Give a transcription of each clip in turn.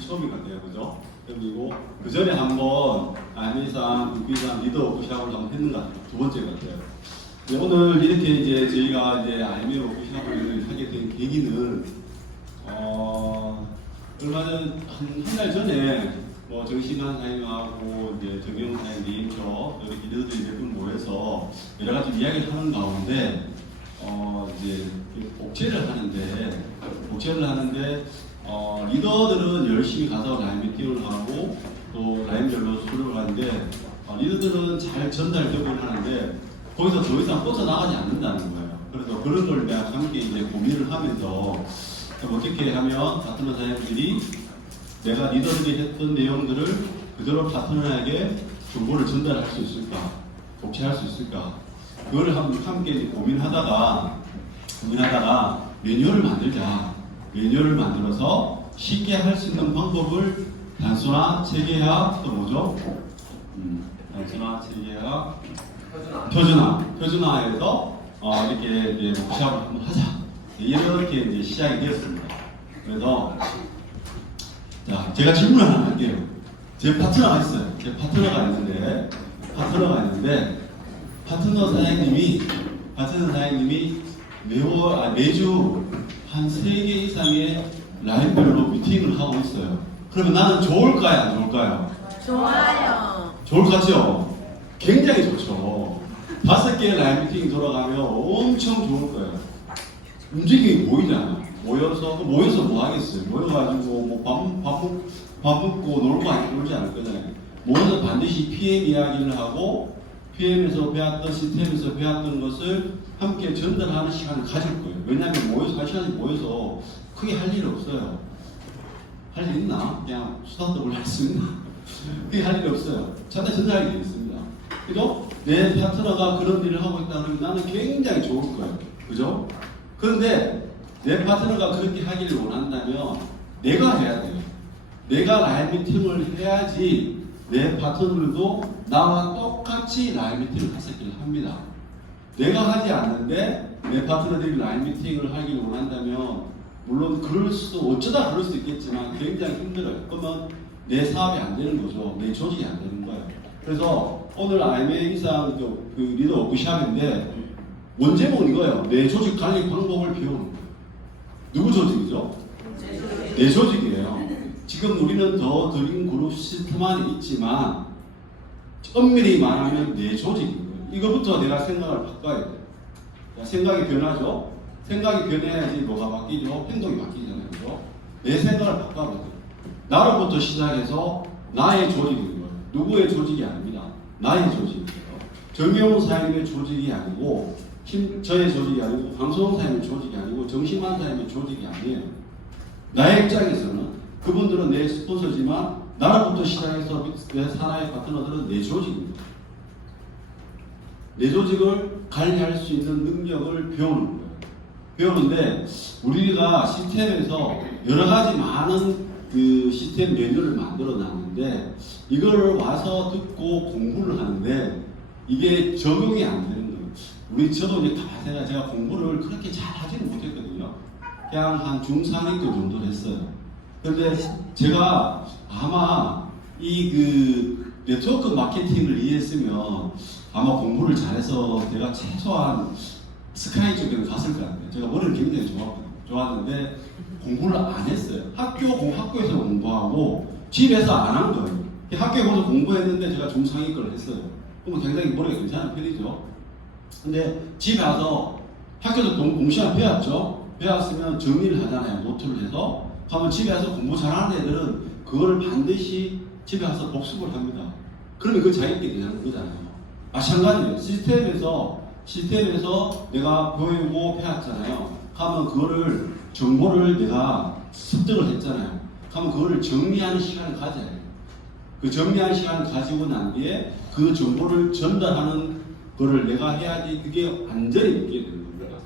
처음인 것 같아요. 그죠? 그리고 그 전에 한번 IME상, UP상 리더 워크샵을 한번 했는 것 같아요. 두 번째 같아요. 네, 오늘 이렇게 이제 저희가 이제 IME 워크샵을 하게 된 계기는 얼마 전 한 달 전에 뭐 정신한 사장님하고 이제 정영 사장님 저 이렇게 리더들이 몇 분 모여서 여러 가지 이야기를 하는 가운데 이제 복제를 하는데 리더들은 열심히 가서 라인 미팅을 하고 또 라인별로 수업을 하는데 리더들은 잘 전달되고 하는데 거기서 더 이상 뻗어나가지 않는다는 거예요. 그래서 그런 걸 내가 함께 이제 고민을 하면서 어떻게 하면 파트너 사장님들이 내가 리더들이 했던 내용들을 그대로 파트너에게 정보를 전달할 수 있을까, 독취할 수 있을까, 그걸 함께 고민하다가 매뉴얼을 만들자. 매뉴얼을 만들어서 쉽게 할 수 있는 방법을 단순화, 체계화, 또 뭐죠? 단순화, 체계화, 표준화해서 이렇게 이제 워크샵을 한번 하자. 이렇게 이제 시작이 되었습니다. 그래서 자, 제가 질문을 하나 할게요. 제 파트너가 있어요. 제 파트너가 있는데 파트너 사장님이 매주 한 3개 이상의 라인별로 미팅을 하고 있어요. 그러면 나는 좋을까요? 안 좋을까요? 좋아요. 좋을 것 같죠? 굉장히 좋죠. 5개의 라인 미팅이 돌아가면 엄청 좋을 거예요. 움직임이 보이잖아. 모여서 뭐 하겠어요? 모여가지고 뭐 밥 먹고 놀지 않을 거잖아요. 모여서 반드시 PM 이야기를 하고 PM에서 배웠던 시스템에서 배웠던 것을 함께 전달하는 시간을 가질 거예요. 왜냐하면 모여서 한 시간씩 모여서 크게 할 일 없어요. 할 일 있나? 그냥 수다 떠볼 할 수 있나? 크게 할 일이 없어요. 차라리 전달하게 되어 있습니다. 그죠? 내 파트너가 그런 일을 하고 있다면 나는 굉장히 좋을 거예요. 그죠? 그런데 내 파트너가 그렇게 하기를 원한다면 내가 해야 돼요. 내가 라인 미팅을 해야지 내 파트너들도 나와 똑같이 라인 미팅을 하기를 합니다. 내가 하지 않는데 내 파트너들이 라인 미팅을 하기를 원한다면 물론 어쩌다 그럴 수 있겠지만 굉장히 힘들어요. 그러면 내 사업이 안 되는 거죠. 내 조직이 안 되는 거예요. 그래서 오늘 IME상 그 리더 워크샵인데 원제목은 이거예요. 내 조직 관리 방법을 배우는 거예요. 누구 조직이죠? 내 조직이에요. 지금 우리는 더 드림 그룹 시스템 안에 있지만 엄밀히 말하면 내 조직인 거예요. 이거부터 내가 생각을 바꿔야 돼요. 생각이 변하죠? 생각이 변해야지 뭐가 바뀌죠? 행동이 바뀌잖아요. 그죠? 내 생각을 바꿔야 돼요. 나로부터 시작해서 나의 조직인 거예요. 누구의 조직이 아닙니다. 나의 조직이에요. 정경훈 사장님의 조직이 아니고 저의 조직이 아니고 강소영 사장님의 조직이 아니고 정심환 사장님의 조직이 아니에요. 나의 입장에서는 그분들은 내 스폰서지만 나로부터 시작해서 내 산하의 파트너들은 내 조직입니다. 내 조직을 관리할 수 있는 능력을 배우는 거예요. 배우는데 우리가 시스템에서 여러 가지 많은 그 시스템 메뉴를 만들어 놨는데 이걸 와서 듣고 공부를 하는데 이게 적용이 안 되는 거예요. 저도 이제 다 제가 공부를 그렇게 잘 하지는 못했거든요. 그냥 한 중상위급 정도 했어요. 그런데 제가 아마 이 그 네트워크 마케팅을 이해했으면 아마 공부를 잘해서 내가 최소한 스카이 쪽에는 갔을 것 같아요. 제가 머리를 굉장히 좋아하는데 공부를 안 했어요. 학교에서 공부하고 집에서 안 한 거예요. 학교에 가서 공부했는데 제가 중상위급을 했어요. 그럼 굉장히 머리가 괜찮은 편이죠. 근데 집에 와서 학교에서 동시에 배웠죠. 배웠으면 정리를 하잖아요. 노트를 해서. 그러면 집에 와서 공부 잘하는 애들은 그거를 반드시 집에 와서 복습을 합니다. 그러면 그 자기끼리 되는 거잖아요. 마찬가지예요. 시스템에서 내가 배우고 배웠잖아요. 그러면 그거를 정보를 내가 습득을 했잖아요. 그러면 그거를 정리하는 시간을 가져야 해요. 그 정리하는 시간을 가지고 난 뒤에 그 정보를 전달하는 거를 내가 해야지 그게 완전히 느끼게 되는 겁니다.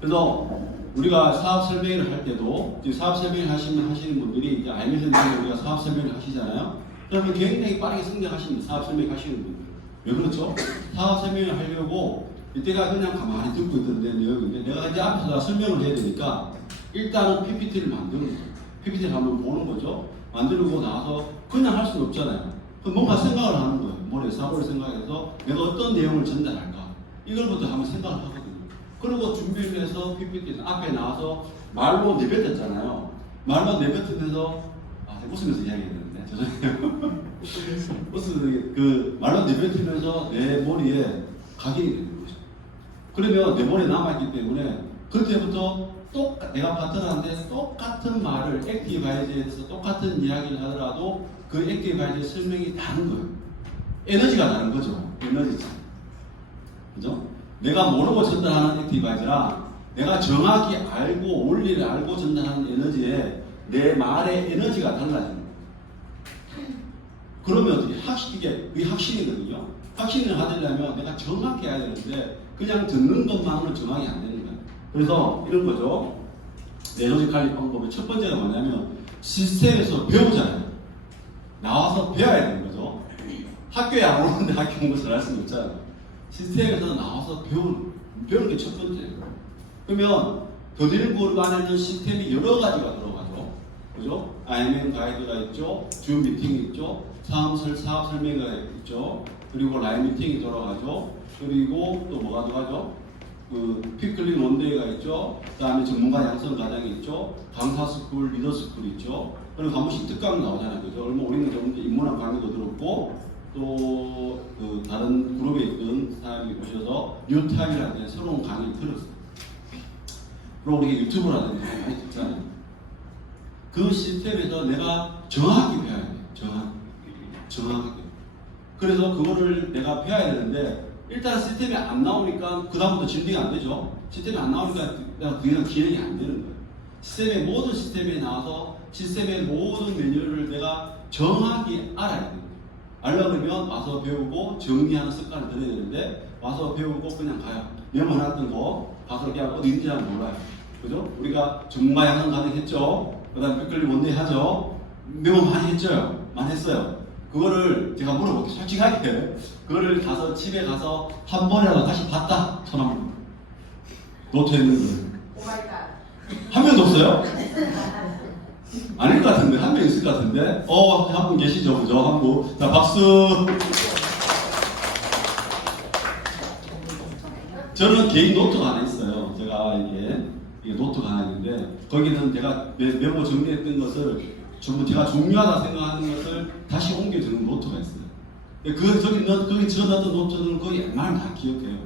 그래서 우리가 사업 설명회를 할 때도 사업 설명회 하시는 분들이 이제 알면서 우리가 사업 설명회를 하시잖아요. 그러면 굉장히 빠르게 성장하십니다. 사업 설명회 하시는 분들. 왜 그렇죠? 사업 설명회를 하려고 이때가 그냥 가만히 듣고 있던 내용인데 내가 이제 앞에서 설명을 해야 되니까 일단은 PPT를 만드는 거예요. PPT를 한번 보는 거죠. 만들고 나서 그냥 할 수는 없잖아요. 그럼 뭔가 생각을 하는 거예요. 머리에 사고를 생각해서 내가 어떤 내용을 전달할까? 이걸부터 한번 생각을 하거든요. 그리고 준비를 해서 PPT 앞에 나와서 말로 내뱉었잖아요. 말로 내뱉으면서 웃으면서 이야기해야 되는데 죄송해요. 말로 내뱉으면서 내 머리에 각인이 되는 거죠. 그러면 내 머리에 남아있기 때문에 그때부터 내가 파트너한테 똑같은 말을 액티바이즈에 대해서 똑같은 이야기를 하더라도 그 액티바이즈의 설명이 다른 거예요. 에너지가 다른 거죠. 에너지. 그죠? 내가 모르고 전달하는 액티바이즈랑 내가 정확히 알고 원리를 알고 전달하는 에너지에 내 말의 에너지가 달라지는 거예요. 그러면 어떻게 그게 확신이거든요. 확신을 하려면 내가 정확히 해야 되는데 그냥 듣는 것만으로 정확히 안 되는 거예요. 그래서 이런 거죠. 에너지 관리 방법의 첫 번째가 뭐냐면 시스템에서 배우잖아요. 나와서 배워야 되는 거죠. 학교에 안 오는데 학교 공부를 할 수는 없잖아요. 시스템에서 나와서 배우는 게 첫 번째예요. 그러면 더딜 안에는 시스템이 여러 가지가 들어가죠. 그죠? IMM 가이드가 있죠. 주 미팅이 있죠. 사업 설명회가 있죠. 그리고 라인 미팅이 들어가죠. 그리고 또 뭐가 들어가죠? 피클린 원데이가 있죠. 그 다음에 전문가 양성 과정이 있죠. 강사 스쿨, 리더 스쿨이 있죠. 그리고 한 번씩 특강 나오잖아요. 그죠? 우리는 좀 인문학 강의도 들었고, 또 다른 그룹에 있던 사람이 오셔서 뉴타임이라는 새로운 강의를 들었어요. 그리고 우리가 유튜브라든지 많이 듣잖아요. 그 시스템에서 내가 정확히 배워야 돼요. 정확하게. 그래서 그거를 내가 배워야 되는데, 일단 시스템이 안 나오니까 그다음부터 진행이 안 되죠. 시스템이 안 나오니까 내가 더 이상 진행이 안 되는 거예요. 시스템의 모든 시스템에 나와서 시스템의 모든 메뉴를 내가 정확히 알아야 돼요. 알려면 와서 배우고 정리하는 습관을 들여야 되는데 와서 배우고 그냥 가요. 메모해놨던 거 가서 그냥 어디 있는지 잘 몰라요. 그죠? 우리가 전문가 양성 가능했죠. 그 다음에 피클리 원데이 하죠. 메모 많이 했죠. 많이 했어요. 그거를 제가 물어볼게요. 솔직하게 그거를 가서 집에 가서 한 번이라도 다시 봤다. 손 한번 노트했는 거. 오마이갓. 한 명도 없어요? 아닐 것 같은데 한 명 있을 것 같은데. 한 분 계시죠, 그죠? 한 분. 자, 박수. 저는 개인 노트가 하나 있어요. 제가 이게 노트가 하나 있는데 거기는 제가 메모 정리했던 것을 전부 제가 중요하다 생각하는 것을 다시 옮겨주는 노트가 있어요. 거기 적어놨던 노트는 거의 웬만하면 다 기억해요.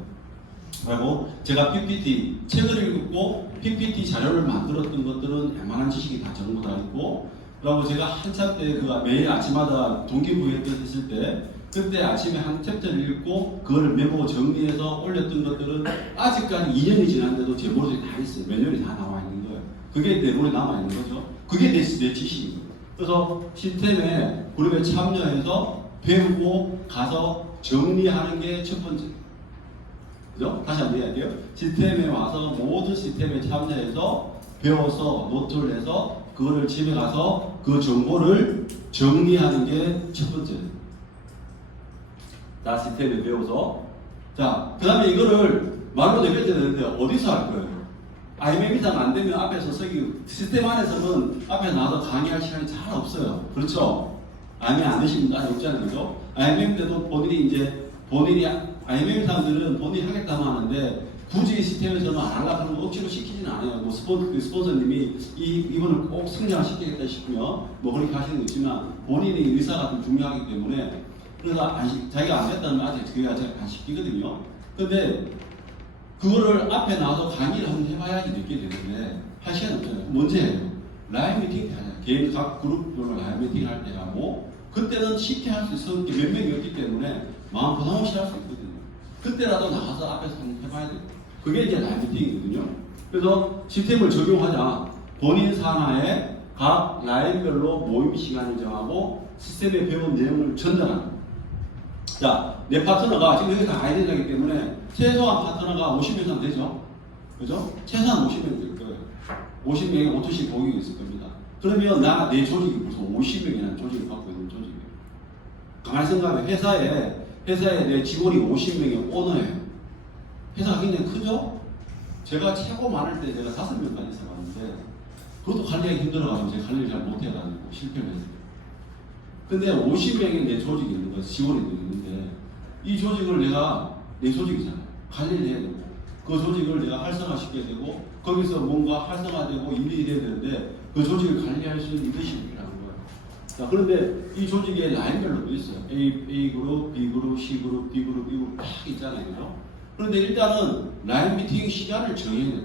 그리고 제가 PPT, 책을 읽고 PPT 자료를 만들었던 것들은 웬만한 지식이 다 전부 다 있고, 그리고 제가 한참 때 매일 아침마다 동기부여 했을 때 그때 아침에 한 챕터를 읽고 그거를 메모 정리해서 올렸던 것들은 아직까지 2년이 지났는데도 제 머릿속에 다 있어요. 매뉴얼이 다 나와 있는 거예요. 그게 내 머리에 남아 있는 거죠. 그게 내 지식이에요. 그래서 시스템에 그룹에 참여해서 배우고 가서 정리하는 게 첫 번째. 그죠? 다시 한번 이야기할게요. 시스템에 와서 모든 시스템에 참여해서 배워서 노트를 해서 그거를 집에 가서 그 정보를 정리하는 게 첫 번째예요. 자, 시스템에 배워서. 자, 그 다음에 이거를 말로 내뱉어야 되는데 어디서 할 거예요? IMM 이상 안 되면 앞에서 시스템 안에서는 앞에 나와서 강의할 시간이 잘 없어요. 그렇죠? IMM 안 되시는 분들 없잖아요. 그죠? IMM 때도 본인이 IMM 사람들은 본인이 하겠다고 하는데 굳이 시스템에서는 안 하려고 하는 거 억지로 시키지는 않아요. 뭐 스폰서님이 이분을 꼭 승량시키겠다 싶으면 뭐 그렇게 하시는 거 있지만 본인의 의사가 좀 중요하기 때문에 그래서 자기가 안 됐다면 아직 그게 안 시키거든요. 근데 그거를 앞에 나와서 강의를 한번 해봐야지 느끼게 되는데 할 시간이 없잖아요. 먼저 해요. 라이브 미팅 때 하잖아요. 개인 각 그룹별로 라이브 미팅 할 때 하고 그때는 쉽게 할 수 있었던 게 몇 명이었기 때문에 마음 부담 없이 할 수 있거든요. 그때라도 나가서 앞에서 한번 해봐야 돼요. 그게 이제 라이브 미팅이거든요. 그래서 시스템을 적용하자 본인 산하에 각 라인별로 모임 시간을 정하고 시스템에 배운 내용을 전달하는 거예요. 자, 내 파트너가 지금 여기서 아이디어이기 때문에 최소한 파트너가 50명 이상 되죠? 그죠? 최소한 50명 될 거예요. 50명에 5투씩 보기가 있을 겁니다. 그러면 내 조직이 벌써 50명이라는 조직을 갖고 있는 조직이에요. 가만히 생각하면 회사에 내 직원이 50명의 오너예요. 회사가 굉장히 크죠? 제가 최고 많을 때 제가 5명까지 있어봤는데 그것도 관리하기 힘들어가지고 제가 관리를 잘 못해가지고 실패를 했어요. 근데 50명의 내 조직이 있는 거야. 지원이 있는데 이 조직을 내가 내 조직이잖아. 관리를 해야 되고 그 조직을 내가 활성화시켜야 되고 거기서 뭔가 활성화되고 일이 돼야 되는데 그 조직을 관리할 수 있는 리더십이라는 거야. 자, 그런데 이 조직에 라인별로 있어요. A 그룹, B 그룹, C 그룹, D 그룹, E 그룹 딱 있잖아요. 그죠? 그런데 일단은 라인 미팅 시간을 정해야 돼요.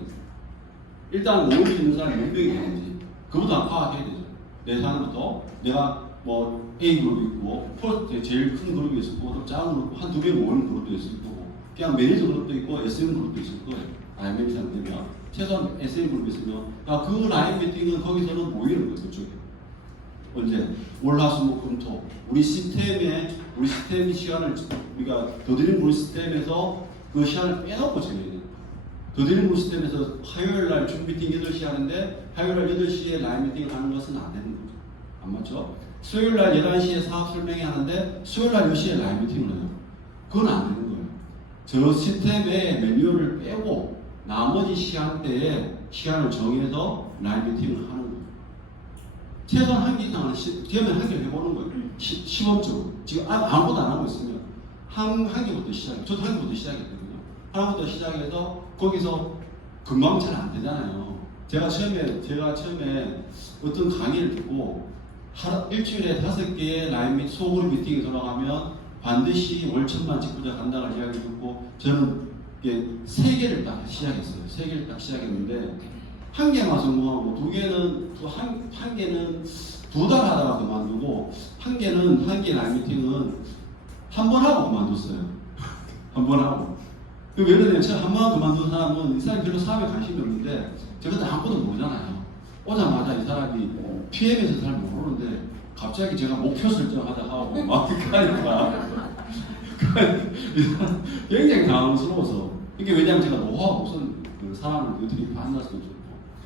일단 모임 있는 사람이 몇 명이 되는지 그것도 파악해야 되죠. 내 사람부터 내가 뭐 A 그룹이 있고 포스트 제일 큰 그룹이 있을 거고 또 작은 그룹 한두 개 모이는 그룹도 있을 거고 그냥 매니저 그룹도 있고 SM 그룹도 있을 거예요. IM이 상되면 최소한 SM 그룹이 있으면 그 라인 미팅은 거기서는 모이는 거예요. 그쪽에 언제 월화수목금토 우리 시스템 시간을 우리가 더드림 우리 시스템에서 그 시간을 빼놓고 정해야 돼요. 더드림 우리 시스템에서 화요일날 준 미팅 8시 하는데 화요일날 8시에 라인 미팅을 하는 것은 안 되는 거죠. 안 맞죠? 수요일날 11시에 사업 설명회 하는데 수요일날 10시에 라인 미팅을 해요. 그건 안 되는 거예요. 저 시스템의 매뉴얼을 빼고 나머지 시간대에 시간을 정해서 라인 미팅을 하는 거예요. 최소한 한 개 이상은 되면 한 개를 해보는 거예요. 시범적으로. 지금 아무것도 안 하고 있으면 한 개부터 시작해요. 저도 한 개부터 시작했거든요. 하나부터 시작해서 거기서 금방 잘 안 되잖아요. 제가 처음에 어떤 강의를 듣고 일주일에 5개의 라인 및 소그룹 미팅이 돌아가면 반드시 월천만 직구자 간다는 이야기 듣고 저는 3개를 딱 시작했어요. 3개를 딱 시작했는데 한 개만 성공하고 한 개는 2달 하다가 그만두고 한 개 라인 미팅은 한 번 하고 그만뒀어요. 한 번 하고. 예를 들면 제가 한 번 그만둔 사람은 이 사람이 별로 사업에 관심이 없는데 제가 아무것도 모르잖아요. 오자마자 이 사람이 PM에서 잘 모르는데 갑자기 제가 목표 설정하다 하고 막 그렇게 하니까 이 사람 굉장히 당황스러워서 이게 왜냐하면 제가 노하우 우선 그 사람을 어떻게 만날 수도 없었고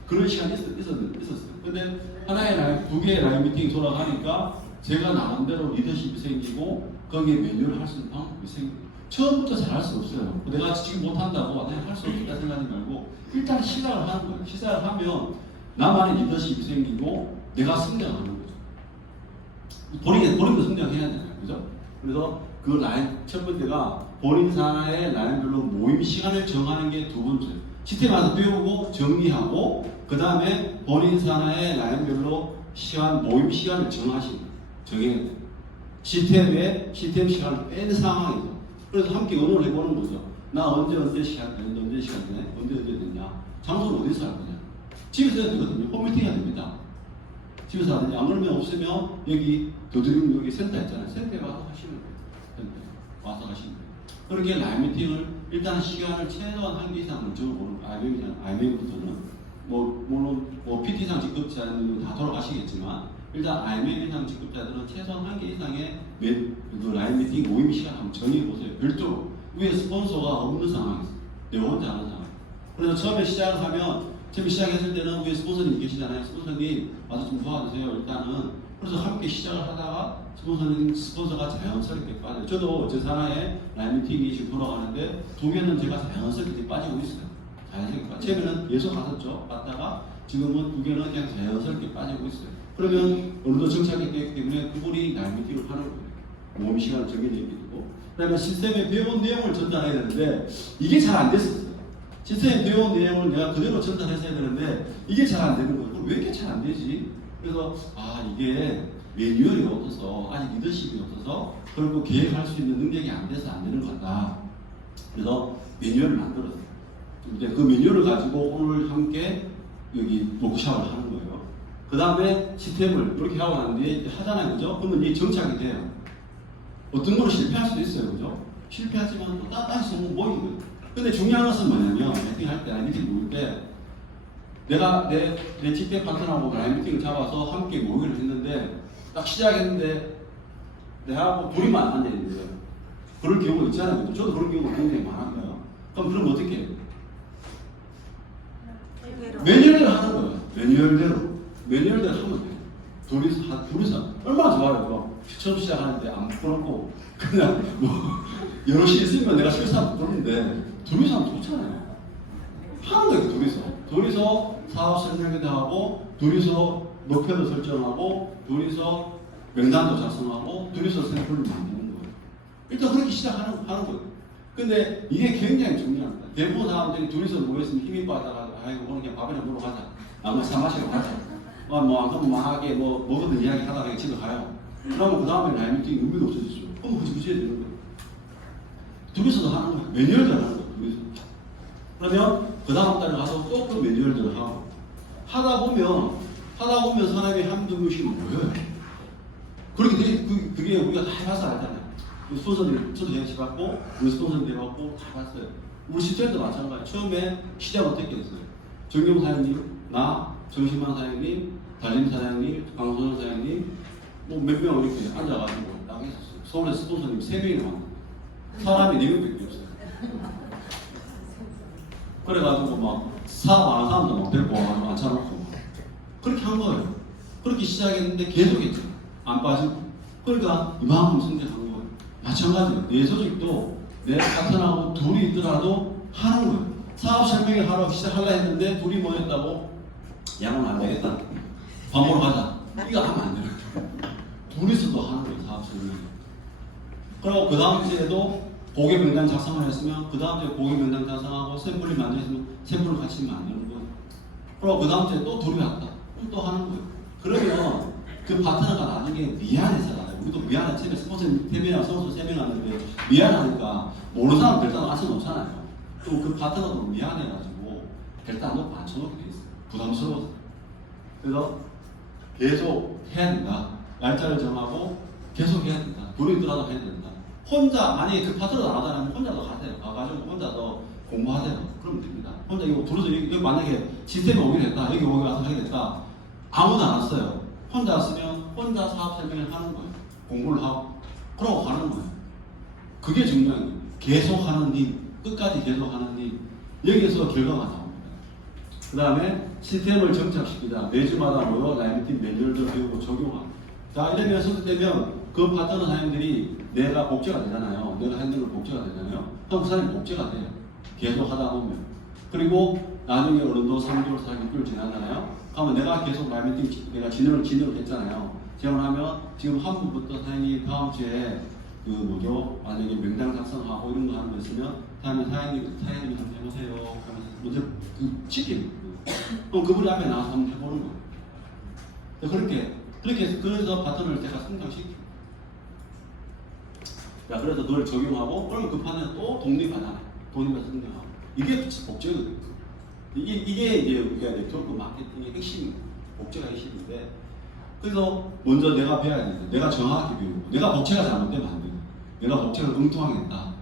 그런 시간이 있었어요. 근데 하나의 라인, 2개의 라인 미팅이 돌아가니까 제가 나름대로 리더십이 생기고 거기에 매뉴얼을 할 수 있는 방법이 생기고 처음부터 잘할 수 없어요. 내가 지금 못한다고 내가 할 수 없다 생각하지 말고 일단 시작을 하는 거예요. 시작을 하면 나만의 리더십이 생기고 내가 성장하는 거죠. 본인도 성장해야 되잖아요. 그죠? 그래서 그 라인, 첫 번째가 본인 산하의 라인별로 모임 시간을 정하는 게 2번째. 시스템 와서 배우고 정리하고 그 다음에 본인 산하의 라인별로 모임 시간을 정해야 돼요. 시스템 시간을 뺀 상황이죠. 그래서 함께 의논을 해보는 거죠. 나 언제 시간 되냐? 언제 되냐? 장소는 어디서 할 거냐? 집에서 해야 되거든요. 홈미팅 해야 됩니다. 집에서 하든지 안 그러면 없으면 여기 더드림 여기 센터 있잖아요. 센터에 와서 하시면 돼요. 센터에 와서 하시면 돼요. 그렇게 라인 미팅을 일단 시간을 최소한 한 개 이상을 적어보는 IMA부터는 물론 PT상 직급자는 다 돌아가시겠지만 일단 IMA 이상 직급자들은 최소한 한 개 이상의 그 라인 미팅 모임 시간 한번 정해보세요. 별도로 위에 스폰서가 없는 상황이었어요. 내가 혼자 하는 상황. 그래서 처음에 시작했을 때는 위에 스폰서님 계시잖아요. 스폰서님 와서 좀 도와주세요. 일단은 그래서 함께 시작을 하다가 스폰서가 자연스럽게 빠져요. 저도 제 산하에 라인 미팅이 지금 돌아가는데 2개는 제가 자연스럽게 빠지고 있어요. 자연스럽게 빠지고 처음에는 계속 갔었죠. 갔다가 지금은 2개는 그냥 자연스럽게 빠지고 있어요. 그러면 어느 정도 정착했기 때문에 그분이 라인 미팅을 하는 거예요. 모임 시간을 정해져 있게 되고 그 다음에 시스템에 배운 내용을 전달해야 되는데 이게 잘 안 됐었어요. 시스템에 배운 내용을 내가 그대로 전달했어야 되는데 이게 잘 안 되는 거예요. 왜 이렇게 잘 안 되지? 그래서 이게 매뉴얼이 없어서 아직 리더십이 없어서 결국 계획할 수 있는 능력이 안 돼서 안 되는 것 같다. 그래서 매뉴얼을 만들었어요. 이제 그 매뉴얼을 가지고 오늘 함께 여기 워크숍을 하는 거예요. 그 다음에 시스템을 이렇게 하고 난 뒤에 하잖아요. 그죠? 그러면 이게 정착이 돼요. 어떤 거는 실패할 수도 있어요. 그죠? 실패하지만 또 다시 모이는 거예요. 근데 중요한 것은 뭐냐면 미팅 할 때, 미팅 모일 때 내가 내 직대 파트너하고 라인 미팅을 잡아서 함께 모의를 했는데 딱 시작했는데 내하고 둘이만 앉아 있는 거예요. 그럴 경우가 있잖아요. 저도 그런 경우가 굉장히 많아요. 그럼 어떻게 해요? 매뉴얼대로 하는 거예요. 매뉴얼대로 하면 돼요. 둘이서 얼마나 좋아요. 처음 시작하는데 안 부끄럽고 그냥 여럿이 있으면 내가 실수하면 부끄러운데 둘이서 하면 좋잖아요. 하는 거예요. 둘이서 사업 설명회도 하고 둘이서 목표도 설정하고 둘이서 명단도 작성하고 둘이서 샘플을 만드는 거예요. 일단 그렇게 시작하는 거예요. 근데 이게 굉장히 중요합니다. 대부분 사람들이 둘이서 모였으면 힘이 빠져가지고 아이고 오늘 그냥 밥이나 먹으러 가자. 아무 차 마시러 가자. 뭐 그럼 막하게 뭐 뭐든 이야기 하다가 그냥 집에 가요. 그러면 그 다음에 라인 미팅 의미가 없어지죠. 그럼 그지 해야 되는 거예요. 둘이서도 하는 거예요. 매뉴얼도 하는 거예요. 둘이서. 그러면 그 다음 달에 가서 또 그 매뉴얼들을 하고 하다 보면 사람이 한두 명씩 모여요. 그렇게 그게 우리가 다 해봐서 알잖아요. 저도 해봤고 우리 스폰서도 해봤고 다 봤어요. 우리 시절도 마찬가지. 처음에 시작 어떻게 했어요? 정경 사장님, 나, 정신만 사장님, 달림 사장님, 강소연 사장님 뭐 몇 명 이렇게 앉아가지고 딱 했었어요. 서울에 스폰서님 3명이나 왔는데 사람이 4명밖에 없어요. 그래가지고 막 사업 안 하는 사람도 막 데리고 와가지고 앉혀놓고 그렇게 한 거예요. 그렇게 시작했는데 계속했죠. 안 빠지고. 그러니까 이만큼 성장한 거예요. 마찬가지예요. 내 조직도 내 파트너하고 둘이 있더라도 하는 거예요. 사업 설명을 하러 시작하려 했는데 둘이 모였다고 양은 안 되겠다. 밥 먹으러 가자. 이거 하면 안 돼요. 둘이서도 하는 거예요. 사업 설명. 그리고 그 다음 주에도 고객 명단 작성을 했으면 그 다음 주에 고객 명단 작성하고 샘플이 만들었으면 샘플을 같이 만드는 거예요. 그리고 그 다음 주에 또 둘이 왔다. 그럼 또 하는 거예요. 그러면 그 파트너가 나중에 미안해서라요. 우리도 미안해. 처음에 스포츠 3명이나 선수 3명 왔는데 미안하니까 모르는 사람 별단 앉혀놓잖아요. 또 그 파트너도 미안해가지고 별단 놓고 앉혀놓게 돼 있어요. 부담스러워서. 그래서 계속 해야 된다. 날짜를 정하고 계속 해야 된다. 둘이 있더라도 해야 된다. 혼자 만약에 그 파트너 나가잖아요. 혼자도 가세요. 가가지고 혼자도 공부하세요. 그러면 됩니다. 혼자 이거 둘이서 여기 만약에 시스템이 오게 됐다. 여기 오게 와서 하게 됐다. 아무도 안 왔어요. 혼자 왔으면 혼자 사업 설명을 하는 거예요. 공부를 하고 그러고 가는 거예요. 그게 중요한 거예요. 계속하는 일, 끝까지 계속하는 일. 여기에서 결과가 나옵니다. 그 다음에 시스템을 정착시키자. 매주마다 모여 라이브팀 매뉴얼도 배우고 적용하고. 자 이러면 선택되면 그 파트너 사장님들이 내가 복제가 되잖아요. 내가 하는 걸 복제가 되잖아요. 그럼 그 사람이 복제가 돼요. 계속 하다 보면. 그리고 나중에 어른도 3개월, 4개월 지나잖아요. 그러면 내가 계속 라이브팀 내가 진행을 했잖아요. 진행하면 지금 한 분부터 사장님 다음 주에 그 뭐죠? 만약에 명단 작성하고 이런 거 하는 거 있으면 다음에 사장님이 한번 해보세요. 그러면서 먼저 그 시키는 그럼 그분이 앞에 나와서 한번 해보는 거예요. 그렇게 해서 그래서 파트너를 제가 성장시키고 야 그래서 그걸 적용하고 그러면 그 파트너는 또 독립하잖아요. 독립해서 성장하고 이게 복제거든요. 이게 이제 우리가 네트워크 마케팅의 핵심 복제가 핵심인데 그래서 먼저 내가 배워야 된다. 내가 정확하게 배우고 내가 복제가 잘못되면 안 돼요. 내가 복제를 엉뚱하게 했다.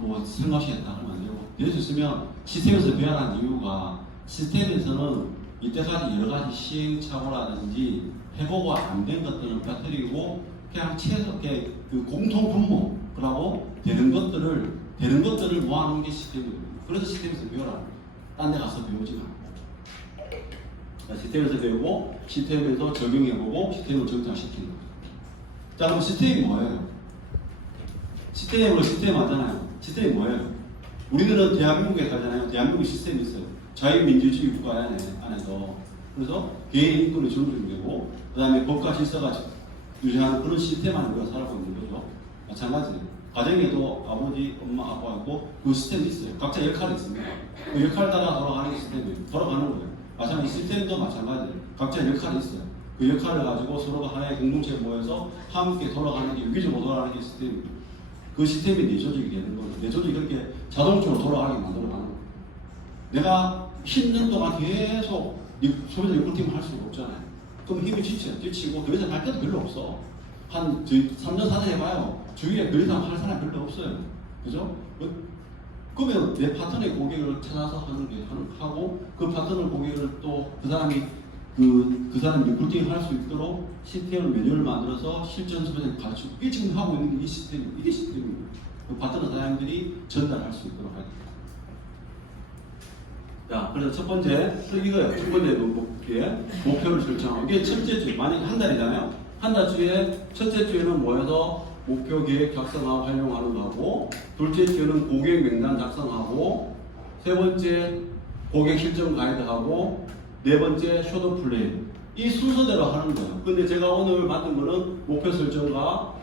뭐 생각없이 했다 하면 안 되고 예를 들면 시스템에서 배워라는 이유가 시스템에서는 이때까지 여러 가지 시행착오라든지 해보고 안 된 것들은 빠뜨리고 그냥 그 공통 분모 그러고 되는 것들을 모아놓은 게 시스템이거든요. 그래서 시스템에서 배워라. 딴 데 가서 배우지 말고 시스템에서 배우고 시스템에서 적용해보고 시스템을 정착시키는 거죠. 자 그럼 시스템이 뭐예요? 시스템 맞잖아요. 시스템이 뭐예요? 우리들은 대한민국에 살잖아요. 대한민국 시스템이 있어요. 자유민주주의 국가 안에서 그래서 개인 인권이 존중되고 그 다음에 법과 질서가 유지하는 그런 시스템 안에 우리가 살아가고 있는 거죠. 마찬가지예요. 가정에도 아버지, 엄마, 아빠 있고 그 시스템이 있어요. 각자 역할이 있습니다. 그 역할 따라 돌아가는 게 시스템이에요. 돌아가는 거예요. 마찬가지 시스템도 마찬가지예요. 각자 역할이 있어요. 그 역할을 가지고 서로가 하나의 공동체에 모여서 함께 돌아가는 게 유기적으로 돌아가는 게 시스템입니다. 그 시스템이 내 조직이 되는 거예요. 내 조직이 그렇게 자동적으로 돌아가게 만들어 가는 거예요. 내가 힘든 동안 계속 소비자 리포팅을 할 수가 없잖아요. 그럼 힘이 지치고 더 이상 할 때도 별로 없어. 한 3년 4년 해봐요. 주위에 그 이상 할 사람이 별로 없어요. 그죠? 그러면 내 파트너의 고객을 찾아서 하고 그 파트너 고객을 또 그 사람이 그 사람이 리포팅을 할 수 있도록 시스템을 매뉴얼을 만들어서 실전 수업에 가르치고 이게 지금 하고 있는 이 시스템, 이게 시스템입니다. 그 파트너 사장님들이 전달할 수 있도록 하죠. 자, 그래서 첫 번째, 이거예요. 첫 번째 목표를 설정하고 이게 첫째 주, 만약에 한 달이잖아요. 한 달 주에 첫째 주에는 모여서 목표 계획 작성하고 활용하는 거고, 둘째 주에는 고객 명단 작성하고, 세 번째 고객 실전 가이드하고, 네 번째 쇼도 플레이. 이 순서대로 하는 거예요. 근데 제가 오늘 만든 거는 목표 설정과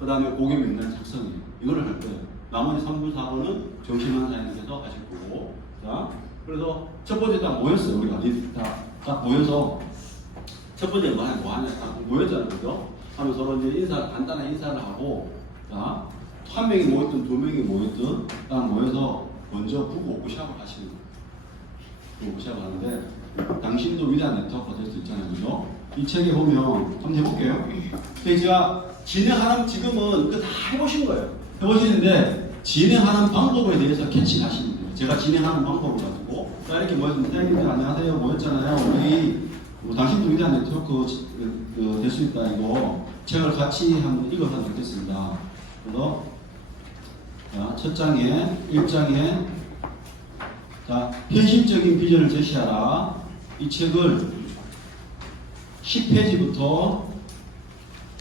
그 다음에 고객 명단 작성이에요. 이거를 할 거예요. 나머지 3분, 4분은 정신만 사장님께서 하실 거고. 자, 그래서 첫 번째 딱 모였어요. 우리가 딱 모여서 첫 번째 뭐 하냐 딱 모였잖아요. 그죠? 하면서 서로 이제 간단한 인사를 하고, 자, 한 명이 모였든 두 명이 모였든 딱 모여서 먼저 부부 오프샵을 하시는 거예요. 오프샵을 하는데, 당신도 위대한 네트워크가 될 수 있잖아요. 그죠? 이 책에 보면 한번 해볼게요. 제가 진행하는 지금은 그 다 해보신 거예요. 해보시는데 진행하는 방법에 대해서 캐치하시면 돼요. 제가 진행하는 방법을 가지고 자 이렇게 모여서 선생님들 안녕하세요 모였잖아요. 우리 당신도 위대한 네트워크 될 수 있다 이거 책을 같이 한번 읽어서 좋겠습니다. 그래서 자, 첫 장에 1장에 자 현실적인 비전을 제시하라. 이 책을 10페이지부터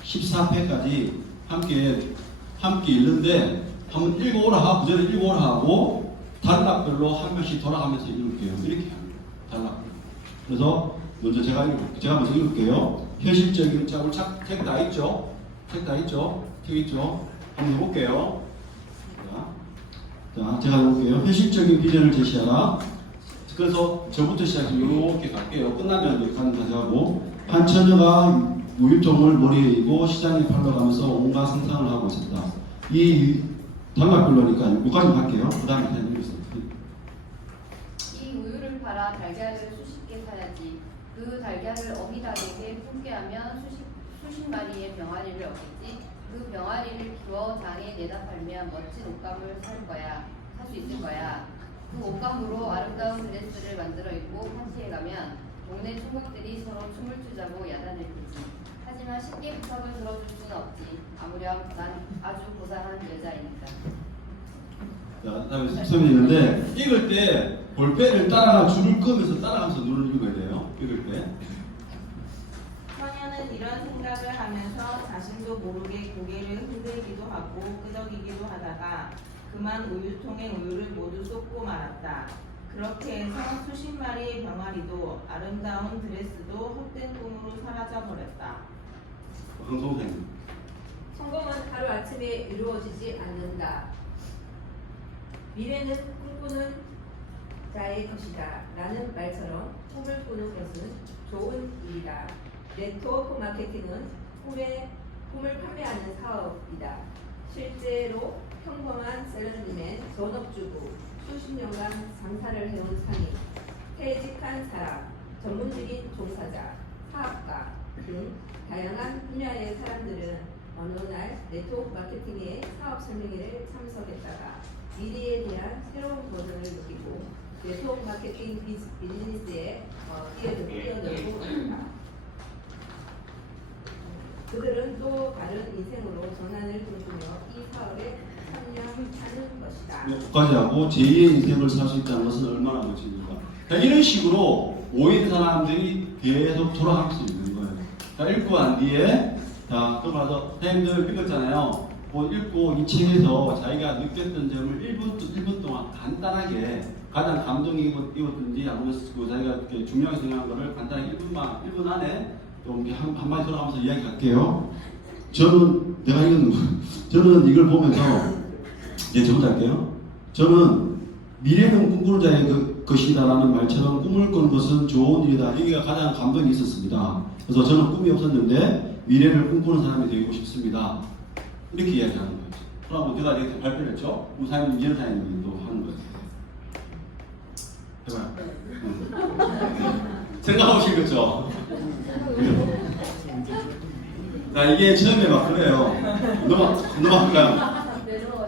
14페이지까지 함께 읽는데 한번 읽어오라 하고 구절을 읽어오라 하고 단락별로 한 번씩 돌아가면서 읽을게요. 이렇게 합니다. 단락별로. 그래서 먼저 제가 먼저 읽을게요. 현실적인 자 우리 책 다 있죠? 책 다 있죠? 책 있죠? 한번 해볼게요. 자 제가 해볼게요. 현실적인 비전을 제시하라. 그래서 저부터 시작해서 이렇게 갈게요. 끝나면 이렇게 가져가고 한 처녀가 우유통을 머리에 이고 시장에 팔러가면서 온갖 상상을 하고 있었다. 이 단락별로니까 여기까지 갈게요. 그 다음에 해보겠습니다. 이 우유를 팔아 달걀을 수십 개 사야지. 그 달걀을 어미닭에게 품게 하면 수십 마리의 병아리를 얻겠지. 그 병아리를 키워 장에 내다 팔면 멋진 옷감을 살 수 있을 거야. 그 옷감으로 아름다운 드레스를 만들어 입고 파티에 가면 동네 총각들이 서로 춤을 추자고 야단을 피지. 하지만 쉽게 부탁을 들어줄 수는 없지. 아무렴 난 아주 고상한 여자이니까. 자, 다음에 숙성이 있는데 읽을 때 볼펜을 따라가 줄을 끄면서 따라가면서 눈을 읽어야 돼요. 읽을 때. 처녀는 이런 생각을 하면서 자신도 모르게 고개를 흔들기도 하고 끄덕이기도 하다가 그만 우유통에 우유를 모두 쏟고 말았다. 그렇게 해서 수십 마리의 병아리도 아름다운 드레스도 헛된 꿈으로 사라져버렸다. 황송사님. 성공은 하루아침에 이루어지지 않는다. 미래는 꿈꾸는 자의 것이다. 라는 말처럼 꿈을 꾸는 것은 좋은 일이다. 네트워크 마케팅은 꿈을 판매하는 사업이다. 실제로 평범한 셀러리맨, 전업주부, 수십 년간 장사를 해온 상인, 퇴직한 사람, 전문직인 종사자, 사업가 등 다양한 분야의 사람들은 어느 날 네트워크 마케팅의 사업 설명회를 참석했다가 미래에 대한 새로운 도전을 느끼고 네트워크 마케팅 비즈니스에 뛰어들고 있다. 그들은 또 다른 인생으로 전환을 꿈꾸며 이 사업에 참여하는 것이다. 여기까지 하고 제2의 인생을 살 수 있다는 것은 얼마나 멋집니까? 이런 식으로 모인 사람들이 계속 돌아갈 수 있는 거예요. 자, 읽고 난 뒤에 자, 또 가서 선생님들 읽었잖아요. 읽고 이 책에서 자기가 느꼈던 점을 1분 동안 간단하게 가장 감동이 익었든지 아니면 그 자기가 이렇게 중요하게 생각한 거를 간단하게 1분 안에 좀 한마디 돌아가면서 이야기할게요. 저는 내가 읽은 저는 이걸 보면서 이제 저부터 할게요. 저는 미래는 꿈꾸는 자의 것이다라는 말처럼 꿈을 꾸는 것은 좋은 일이다. 여기가 가장 감동이 있었습니다. 그래서 저는 꿈이 없었는데 미래를 꿈꾸는 사람이 되고 싶습니다. 이렇게 이야기하는 거예요. 그럼 제가 이렇게 발표를 했죠. 우리 사장님, 이현 사장님도 하는 거예요. 해봐요. 생각하시겠죠? 자, 이게 처음에 막 그래요. 넘어갈까요?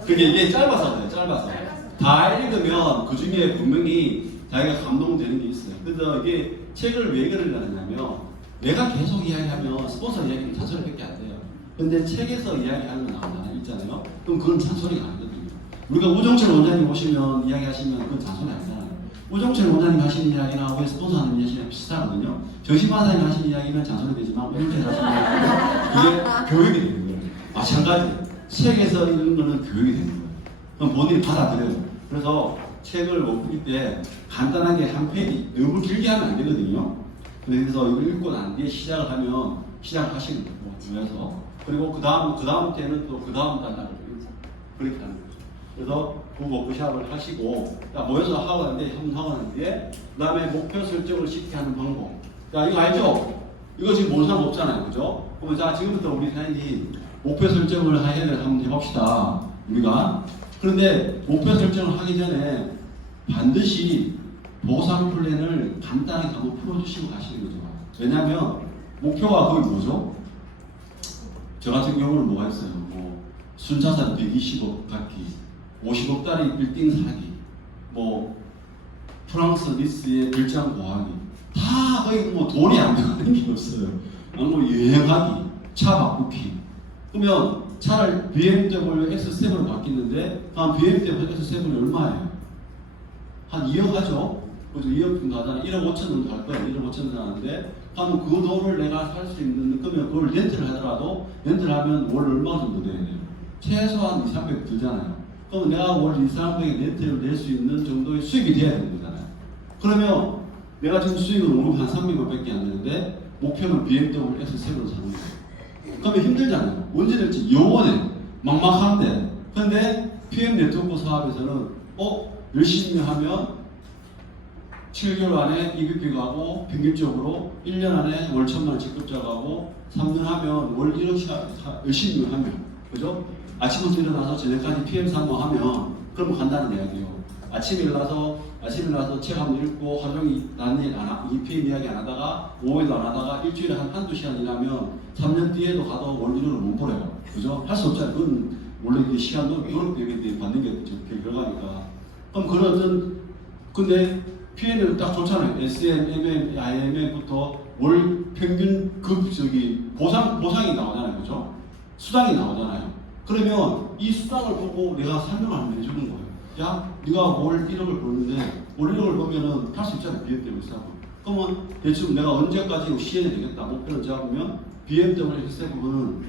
그게 이게 짧아서 그래요. 짧아서. 다 읽으면 그 중에 분명히 자기가 감동되는 게 있어요. 그래서 이게 책을 왜 읽으려냐면 내가 계속 이야기하면 스폰서 이야기는 잔소리밖에 안 돼요. 근데 책에서 이야기하는 거 나오잖아요. 있잖아요. 그럼 그건 잔소리가 아니거든요. 우리가 우종철 원장님 오시면 이야기하시면 그건 잔소리 아니잖아요. 우종철 원장님 하시는 이야기나 왜 스폰서 하는 이야기랑 비슷하거든요. 정신마사님 하시는 이야기는 잔소리 되지만 우종철 하시는 이야기는 그게 교육이 되는 거예요. 마찬가지. 책에서 읽는 거는 교육이 되는 거예요. 그럼 본인이 받아들여요. 그래서 책을 못 풀 때 간단하게 한 페이지, 너무 길게 하면 안 되거든요. 그래서 이걸 읽고 난 뒤에 시작을 하면 시작하시는 거예요. 그래서 그리고 그 다음 때는 또 그 다음 단락을 그렇게 하는 거죠. 그래서 그 워크샵을 하시고 모여서 하고 나는데 한번 하고 난 뒤에 그 다음에 목표 설정을 쉽게 하는 방법. 자, 이거 알죠? 이거 지금 모르는 사람 없잖아요, 그죠? 그러면 자, 지금부터 우리 사장님 목표 설정을 한번 해봅시다. 우리가. 그런데 목표 설정을 하기 전에 반드시 보상 플랜을 간단하게 한번 풀어주시고 가시는 거죠. 왜냐하면 목표가 거기 뭐죠? 저 같은 경우는 뭐가 있어요? 뭐 순자산 120억 갖기, 50억짜리 빌딩 사기, 뭐 프랑스 니스의 별장 구하기, 다 거의 뭐 돈이 안 들어가는 게 없어요. 뭐 여행하기, 차 바꾸기. 그러면 차를 BMW X7으로 바뀌는데 한 BMW X7이 얼마예요? 한 2억 하죠? 그죠? 2억 정도 하잖아요. 1억 5천 정도 할 거예요. 1억 5천 정도 하는데 그러면 그 돈을 내가 살 수 있는, 그러면 그걸 렌트를 하더라도 렌트를 하면 월 얼마 정도 돼야 돼요? 최소한 2, 300 들잖아요. 그러면 내가 월 2, 300에 렌트를 낼 수 있는 정도의 수입이 돼야 되는 거잖아요. 그러면 내가 지금 수익은 오늘 한 300만 밖에 안 되는데 목표는 BMW X7을 사는 거예요. 그러면 힘들잖아요. 언제 될지 영원해. 막막한데. 근데 PM 네트워크 사업에서는 열심히 하면 7개월 안에 EBP 가고 평균적으로 1년 안에 월 1,000만 직급자 가고 3년 하면 월 1억씩 열심히 하면 그죠? 아침부터 일어나서 저녁까지 PM 사무하면 그러면 간다는 이야기예요. 아침에 일어나서 책 한 번 읽고 하루 종일 이 PM 이야기 안 하다가 5일도 안 하다가 일주일에 한두 시간 일하면 3년 뒤에도 가도 월 1억을 못 벌어요. 그죠? 할 수 없잖아요. 그건 원래 그 시간도 노력 대비 받는 게 결과니까. 그럼 그런 어떤 근데 PN은 딱 좋잖아요. SM, MM, IMM부터 월 평균 보상이 나오잖아요. 그죠? 수당이 나오잖아요. 그러면 이 수당을 보고 내가 설명을 한번 해주는 거예요. 야, 네가 월 1억을 버는데 월 1억을 벌면은 할 수 있잖아요. BMW 사고. 그러면 대충 내가 언제까지 시행이 되겠다. 목표를 잡으면 BMW X7은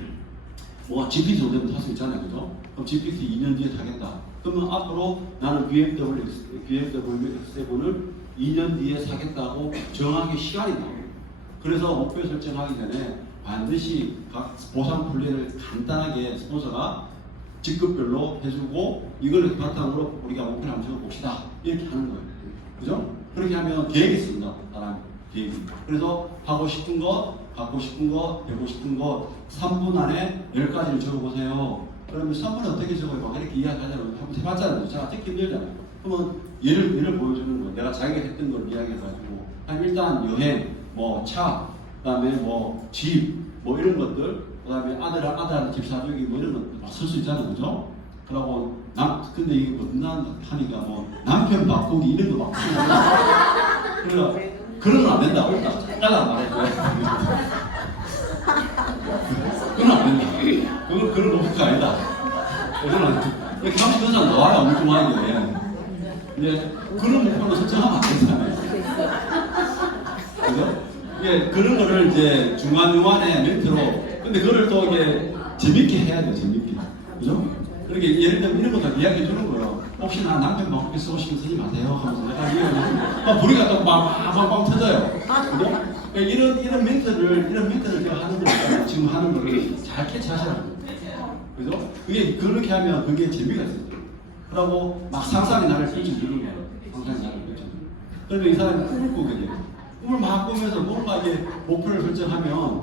뭐 GPT 정도 되면 탈 수 있잖아요. 그죠? 그럼 GPT 2년 뒤에 타겠다. 그러면 앞으로 나는 BMW X7을 2년 뒤에 사겠다고 정하게 시간이 나와요. 그래서 목표 설정하기 전에 반드시 각 보상 플랜을 간단하게 스폰서가 직급별로 해주고 이걸 바탕으로 우리가 목표를 한번 적어봅시다. 이렇게 하는 거예요. 그죠? 그렇게 하면 계획이 있습니다. 사람 계획이. 그래서 하고 싶은 것, 갖고 싶은 것, 되고 싶은 것 3분 안에 10가지를 적어보세요. 그러면 3분에 어떻게 적어요? 막 이렇게 이야기하잖아요. 한번 해봤잖아요. 제가 듣기 힘들잖아요. 그러면 예를 보여주는 거예요. 내가 자기가 했던 걸 이야기해가지고 일단 여행, 뭐 차, 그다음에 뭐 집, 뭐 이런 것들, 그다음에 아들한테 집 사주기 뭐 이런 것 막 쓸 수 있잖아요, 그죠? 그러고 근데 이게 하니까 뭐 남편 바꾸기 이런 거 막 쓰고 그래서 그런 건 안 된다고 딱 잘라 말해줘요. 그건 안 된다. 그런 목표가 아니다. 그건 이렇게 하면 그냥 나와요, 엉뚱하게. 근데 그런 목표로 설정하면 안 되잖아요. 그죠? 예, 그런 거를 이제 중간중간에 멘트로, 근데 그걸 또 이게 재밌게 해야 돼요, 재밌게. 그죠? 그렇게 예를 들면 이런 것도 이야기해 주는 거예요. 혹시나 남편 바꾸기 쓰시면 쓰지 마세요. 하면서 약간 이런 불이가 또 빵빵빵 터져요. 그죠? 이런 멘트를 제가 하는 거니까 지금 하는 거를 잘 캐치하셔야 돼요. 그죠? 그렇게 하면 그게 재미가 있어요. 그러고 막 상상이 나를 펼쳐주는 거예요. 상상이 나를 펼쳐주는. 그러면 이 사람이 꿈을 꾸게 돼요. 꿈을 막 꾸면서 뭔가 이게 목표를 설정하면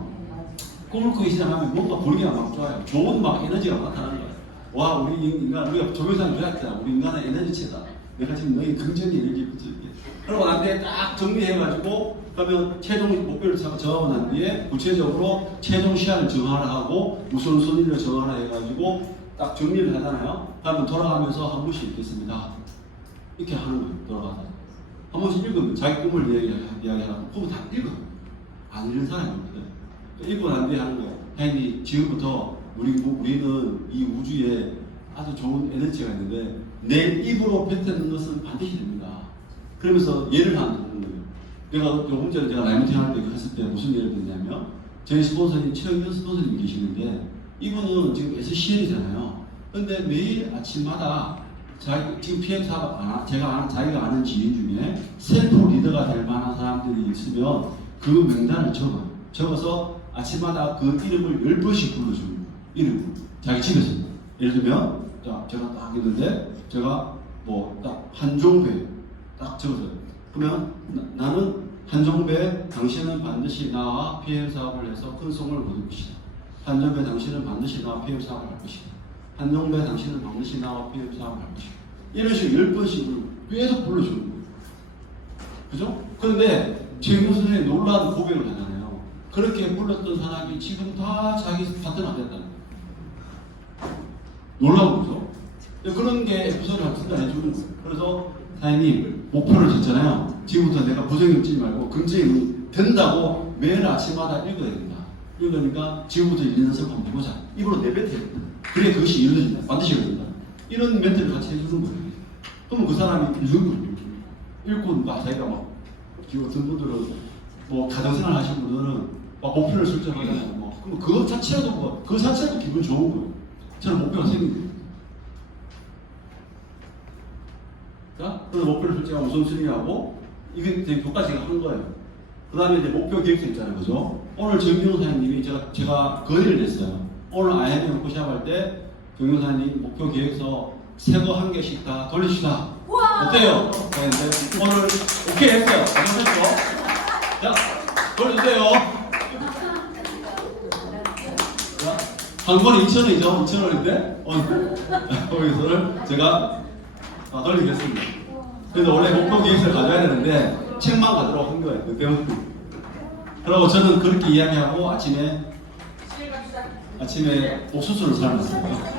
꿈을 꾸기 시작하면 뭔가 분위기가 막 좋아요. 좋은 막 에너지가 나타나는 거예요. 와, 우리 인간, 우리가 조교사님 배웠잖아. 우리 인간은 에너지체다. 내가 지금 너희 긍정의 에너지를 붙여줄게. 그러고 나한테 딱 정리해가지고 그러면 최종 목표를 정하고 난 뒤에 구체적으로 최종 시간을 정하라 하고 우선순위를 정하라 해가지고 딱 정리를 하잖아요. 그러면 돌아가면서 한 번씩 읽겠습니다. 이렇게 하는 거예요. 돌아가서 한 번씩 읽으면 자기 꿈을 이야기하라고 그러면 다 읽어요. 안 읽는 사람이 없거든. 읽고 난 뒤에 하는 거예요. 하나님, 지금부터 우리는 이 우주에 아주 좋은 에너지가 있는데 내 입으로 뱉는 것은 반드시 됩니다. 그러면서 예를 하는 거예요. 내가 조금 전에 제가 라이브팅 할 때 했을 때 무슨 예를 들냐면 저희 스폰서님 최은현 스폰서님 계시는데 이분은 지금 SCN이잖아요. 근데 매일 아침마다 지금 PM 사업 자기가 아는 지인 중에 셀프 리더가 될 만한 사람들이 있으면 그 명단을 적어서 아침마다 그 이름을 10번씩 불러주는 거예요. 이름 자기 집에서. 예를 들면 자, 제가 딱 있는데 제가 뭐 딱 한종배 딱 적어줘요. 그러면 나는 한종배, 당신은 반드시 나와 PM 사업을 해서 큰 성공을 거둘 것이다. 한종배, 당신은 반드시 나와 PM 사업을 할 것이다. 한종배, 당신은 반드시 나와 PM 사업을 할 것이다. 이런 식으로 10번씩을 계속 불러주는 거예요. 그죠? 그런데 최경영 선생님이 놀라운 고백을 하잖아요. 그렇게 불렀던 사람이 지금 다 자기 파트너가 됐다는 거예요. 놀라운 거죠? 그런 게 부서를 분단해주는 거예요. 그래서 사장님 목표를 줬잖아요. 지금부터 내가 부정이 없지 말고 긍정이 된다고 매일 아침마다 읽어야 된다. 읽으니까 지금부터 1연습 한번 해보자. 입으로 내뱉어야 된다. 그래 그것이 이루어진다. 반드시 이루어진다. 이런 멘트를 같이 해주는 거예요. 그러면 그 사람이 읽는 거예요. 읽고 막 자기가 막 어떤 분들은 뭐 가정생활 하시는 분들은 막 목표를 설정하잖아요. 뭐. 그럼 그거 자체도 그 자체도 기분 좋은 거예요. 저는 목표가 생긴 거예요. 자, 그래서 목표를 설정하고 우선순위하고 이게 되게 교과서 제가 한 거예요. 그 다음에 이제 목표 계획서 있잖아요. 그죠? 오늘 정경호 사장님이 제가 건의를 냈어요. 오늘 IMF 먹고 시합할 때 정경호 사장님 목표 계획서 새 거 한 개씩 다 돌립시다. 어때요? 그런데 오늘 오케이 했어요. 잘못했죠? 자, 돌려주세요. 자, 한 번에 2,000원이죠? 2,000원인데 거기서를 제가 돌리겠습니다. 그래서 원래 목표 계획서를 가져야 되는데 책만 가도록 한 거예요. 그 때문에. 그리고 저는 그렇게 이야기하고 아침에 옥수수를 삶았어요.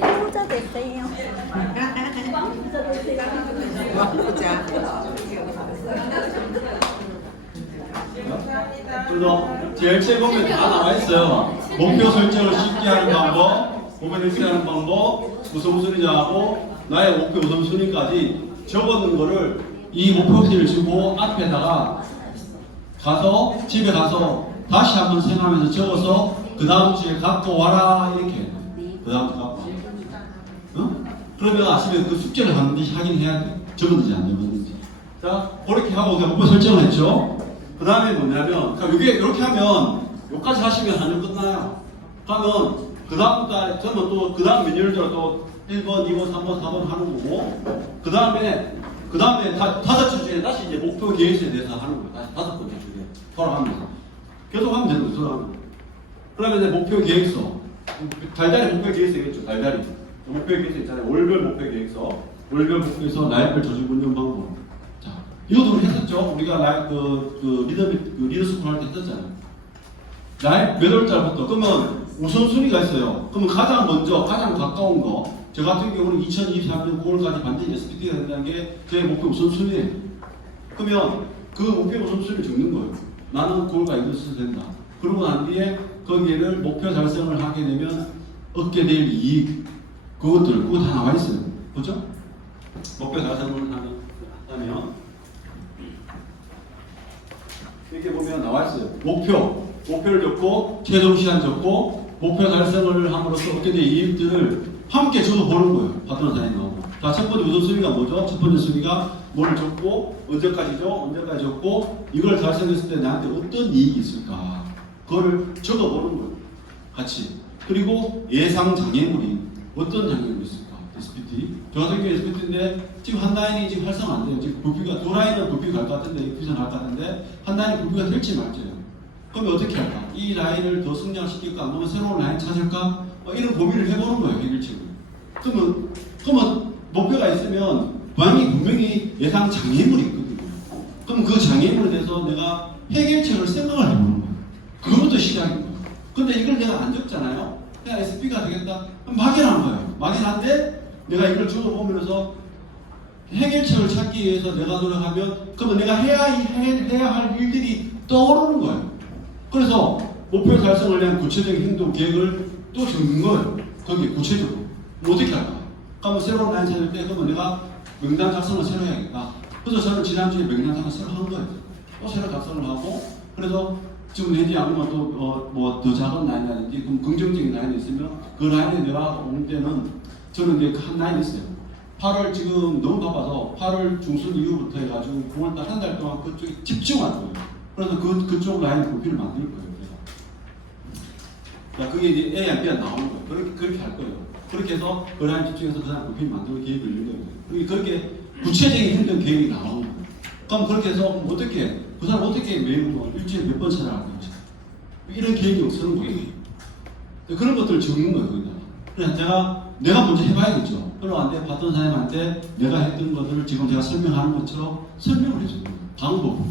부자 됐어요. 부자. 그래서 제일 최고면 다 나와 있어요. 목표 설정을 쉽게 하는 방법, 목표 설정하는 방법, 우선순위하고 나의 목표 우선순위까지 적어놓은 거를 이 목표지를 주고 앞에다가 집에 가서 다시 한번 생각하면서 적어서 그 다음 주에 갖고 와라 이렇게 해요. 그 다음 주에 갖고 와라. 어? 그러면 아침에 그 숙제를 반드시 하긴 해야 돼. 적었는지 안 적었는지. 자, 그렇게 하고 그냥 목표 설정을 했죠. 그 다음에 뭐냐면, 이게 이렇게 하면, 여기까지 하시면 한일 끝나요. 그러면, 그 다음 달, 저는 또, 그 다음 메뉴를 또 1번, 2번, 3번, 4번 하는 거고, 그 다음에, 5주 주에 다시 이제 목표 계획서에 대해서 하는 거예요. 다시 5번째 주에. 돌아가면서. 계속 하면 되는 거예요, 돌아가면서. 그러면 이제 목표 계획서. 달달이 목표 계획서겠죠, 달달이. 목표 계획서 있잖아요. 월별 목표 계획서. 월별 목표에서 나이별 조직 운영 방법. 자, 이것도 우리 했었죠. 우리가 리더스쿨 할 때 했었잖아요. 나이 몇 월달부터. 그러면 우선순위가 있어요. 그러면 가장 가까운 거. 저 같은 경우는 2023년 9월까지 반드시 SPT가 된다는 게 제 목표 우선순위예요. 그러면 그 목표 우선순위를 적는 거예요. 나는 9월까지 이것을 된다. 그러고 난 뒤에 거기에를 목표 달성을 하게 되면 얻게 될 이익, 그거 다 나와 있어요. 그죠? 목표 달성을 하면 이렇게 보면 나와 있어요. 목표를 적고 최종 시간 적고 목표 달성을 함으로써 얻게 될 이익들을 함께 적어보는 거예요. 파트너 사인 나오고. 자, 첫 번째 우선순위가 뭐죠? 첫 번째 순위가 뭘 적고 언제까지 적고 이걸 달성했을 때 나한테 어떤 이익이 있을까? 그거를 적어보는 거예요. 같이. 그리고 예상 장애물이 어떤 장애물이 있을까? SPT. 저 같은 경우 SPT인데 지금 한 라인이 지금 활성 안 돼요. 지금 부피가 두 라인은 부피 갈 것 같은데 퓨전 할 것 같은데 한 라인이 부피가 될지 말지요. 그러면 어떻게 할까? 이 라인을 더 성장시킬까? 아니면 새로운 라인 찾을까? 이런 고민을 해보는 거예요. 해결책을. 그러면 목표가 있으면 분명히 예상 장애물이 있거든요. 그럼 그 장애물에 대해서 내가 해결책을 생각을 해보는 거예요. 그것부터 시작인 거예요. 근데 이걸 내가 안 적잖아요. 그냥 SP가 되겠다. 막연한 거예요. 막연한데 내가 이걸 적어보면서 해결책을 찾기 위해서 내가 노력하면 그러면 내가 해야 할 일들이 떠오르는 거예요. 그래서 목표 달성을 위한 구체적인 행동 계획을 또 적는 거예요. 거기에 구체적으로. 어떻게 할까? 그러면 새로운 라인 찾을 때 그러면 내가 명단 작성을 새로 해야겠다. 그래서 저는 지난주에 명단 작성을 새로 한 거예요. 또 새로 작성을 하고 그래서 지금 내지 않으면 또 더 작은 라인이라든지 그럼 긍정적인 라인이 있으면 그 라인에 내가 올 때는 저는 이제 한 라인이 있어요. 8월 지금 너무 바빠서 8월 중순 이후부터 해가지고 9월달 한 달 동안 그쪽에 집중할 거예요. 그래서 그쪽 라인 프로필을 만들 거예요. 자, 그게 이제 A, B가 나오는 거예요. 그렇게 할 거예요. 그렇게 해서 그 라인 집중해서 그 사람 프로필 만들고 계획을 있는 거예요. 그렇게 구체적인 행정 계획이 나오는 거예요. 그럼 그렇게 해서 어떻게, 그 사람 어떻게 매일 일주일에 몇 번 찾아갈 건지. 이런 계획이 없는 거예요. 그런 것들을 적는 거예요, 거기다. 그래서 내가 먼저 해봐야겠죠. 그러는데 봤던 사람한테 내가 했던 것들을 지금 제가 설명하는 것처럼 설명을 해주는 거예요. 방법.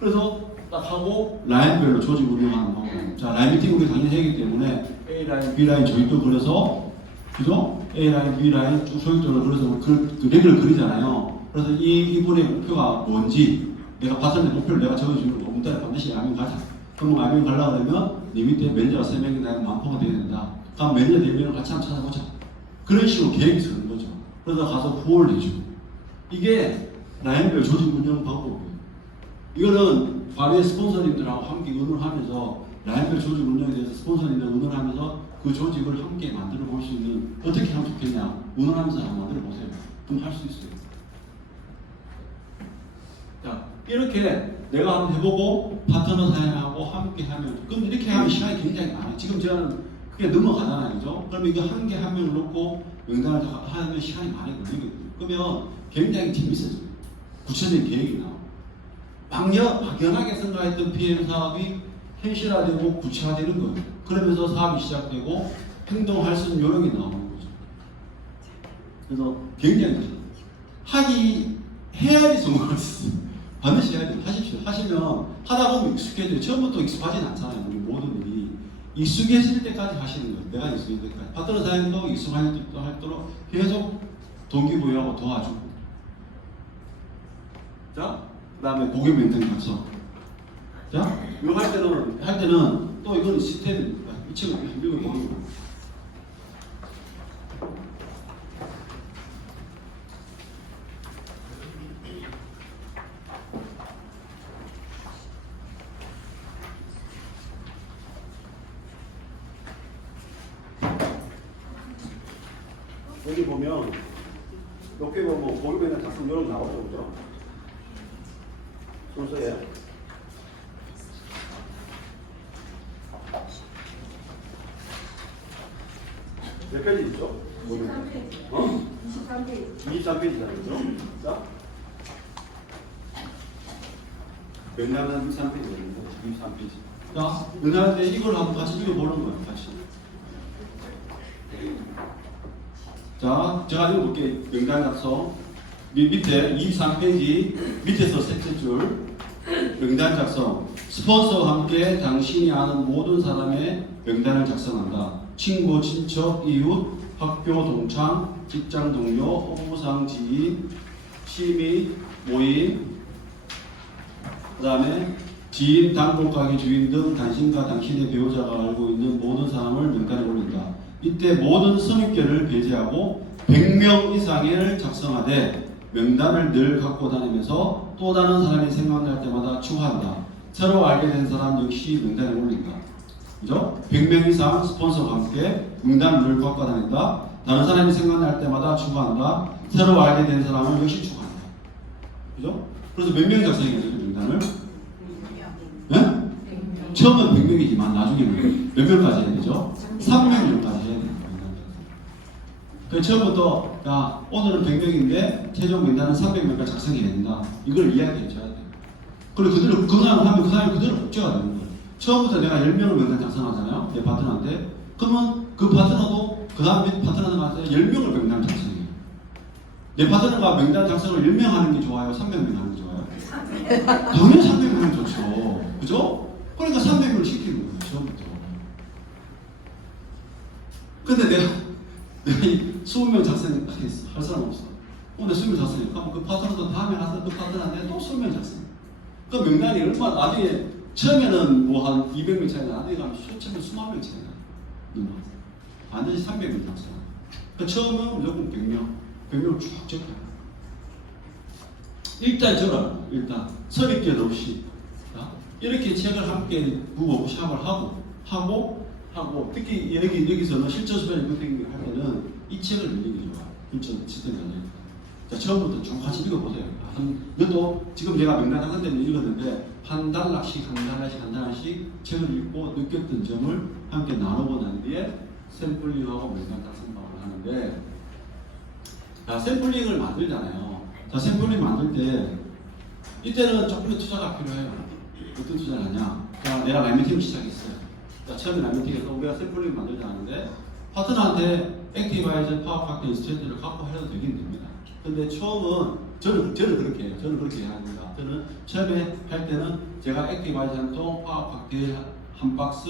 그래서 딱 하고 라인별로 조직 운영하는 방법. 자, 라인 미팅 우리 당연히 하기 때문에 A 라인, B 라인 조직도 그려서, 그죠? A 라인, B 라인 쭉 조직적으로 그려서 그 렉을 그리잖아요. 그래서 이분의 목표가 뭔지 내가 봤을 때 목표를 내가 적어주는 거. 오늘 달에 반드시 야면 가자. 그럼 야면 가려고 그러면 네 밑에 매니저가 3명이 나면 만포가 돼야 된다. 그럼 매니저 4명을 같이 한번 찾아보자. 그런 식으로 계획이 쓰는 거죠. 그러다 가서 후원을 해주고. 이게 라인별 조직 운영 방법이에요. 이거는 과외 스폰서님들하고 함께 의논하면서 라인별 조직 운영에 대해서 스폰서님들 의논하면서 그 조직을 함께 만들어 볼 수 있는 어떻게 하면 좋겠냐 의논하면서 한번 만들어 보세요. 그럼 할 수 있어요. 자, 이렇게 내가 한번 해보고 파트너 사용하고 함께 하면 그럼 이렇게 하면 시간이 굉장히 많아요. 지금 제가 그게 넘어가잖아요, 그죠? 그러면 이거 한 개 한 명을 놓고 명단을 다 하면 시간이 많이 걸리거든요. 그러면 굉장히 재밌어져요. 구체적인 계획이 나와요. 막연하게 생각했던 PM 사업이 현실화되고 구체화되는 거예요. 그러면서 사업이 시작되고 행동할 수 있는 요령이 나오는 거죠. 그래서 굉장히 해야지 성공할 수 있어요. 반드시 해야 돼요. 하십시오. 하시면 하다 보면 익숙해져요. 처음부터 익숙하진 않잖아요. 우리 모든 일이. 익숙해질 때까지 하시는 거예요. 내가 익숙해질 때까지. 파트너 사연도 익숙할 때도 계속 동기부여하고 도와주고. 자, 그 다음에 고객 멘트 각성. 자, 이거 할 때는 또 이거는 시스템입니다. 이 친구 읽어보는 거예요. 여기 보면 옆에 보면 고객 멘트 각성 이런 거 나오죠, 그죠? 순서예요. 몇 페이지 있죠? 23페이지. 어? 23페이지. 23페이지잖아요, 그죠? 자, 맨날은 23페이지거든요. 23페이지. 자, 맨날인데 이걸 한번 같이 읽어보는 거예요, 같이. 자, 제가 읽어볼게요. 명단 작성. 밑에 23페이지 밑에서 셋째 줄 명단 작성. 스폰서와 함께 당신이 아는 모든 사람의 명단을 작성한다. 친구, 친척, 이웃, 학교 동창, 직장 동료, 업무상 지인, 취미, 모임, 그 다음에 지인, 단골 가게 주인 등 당신과 당신의 배우자가 알고 있는 모든 사람을 명단에 올린다. 이때 모든 선입견을 배제하고 100명 이상을 작성하되 명단을 늘 갖고 다니면서 또 다른 사람이 생각날 때마다 추가한다. 새로 알게 된 사람 역시 명단에 올린다. 그죠? 100명 이상 스폰서와 함께 명단을 늘 갖고 다닌다. 다른 사람이 생각날 때마다 추가한다. 새로 알게 된 사람을 역시 추가한다. 그죠? 그래서 몇 명이 작성해야 돼요, 명단을? 네? 처음은 100명이지만 나중에는 몇 명까지 해야 되죠? 3명 정도까지 해야 돼요. 그 처음부터 야 오늘은 100명인데 최종 명단은 300명까지 작성해야 된다. 이걸 이야기해 줘야 돼요. 그리고 그대로 그 사람 하면 그 사람이 그대로 복제가 되는 거예요. 처음부터 내가 10명을 명단 작성하잖아요. 내 파트너한테. 그러면 그 파트너도 그 다음 파트너한테 10명을 명단 작성해요. 내 파트너가 명단 작성을 10명 하는 게 좋아요? 300명 하는 게 좋아요? 당연히 300명 하는 게 좋죠. 그죠? 그러니까 300명을 시키는 거예요. 처음부터. 근데 내가 이 20명 작성했어. 할 사람 없어. 근데 20명 작성해. 그럼 그 파트너도 다음에 가서 그 파트너한테 또 20명 작성해. 그 명단이 얼마나 나중에 처음에는 뭐 한 200명 차이나 나중에 가면 수천 명, 수만 명 차이나. 반드시 300명 작성. 그 처음은 무조건 100명. 100명을 쭉 적어요. 일단 적어라. 일단 선입견 없이. 이렇게 책을 함께 샤워를 하고 특히 여기서는 실전 수련 할 때는 이 책을 읽는 게 좋아요. 인천 시스템 관련. 자, 처음부터 쭉 같이 읽어보세요. 이것도 지금 제가 명단 한 건데 읽었는데 한 단락씩 책을 읽고 느꼈던 점을 함께 나누고 난 뒤에 샘플링하고 명단 작성방을 하는데, 자, 샘플링을 만들잖아요. 자, 샘플링 만들 때 이때는 조금의 투자가 필요해요. 어떤 투자를 하냐? 자, 내가 라이팅 시작했어요. 자, 처음에 라이팅에서 우리가 샘플링 만들자 하는데 파트너한테 액티바이저 파워 팩터 인스트루먼트를 갖고 해도 되긴 됩니다. 근데 처음은 저는 그렇게 해요. 저는 그렇게 해야 합니다. 저는 처음에 할 때는 제가 액티바이저 한 통, 파워 팩터 한 박스,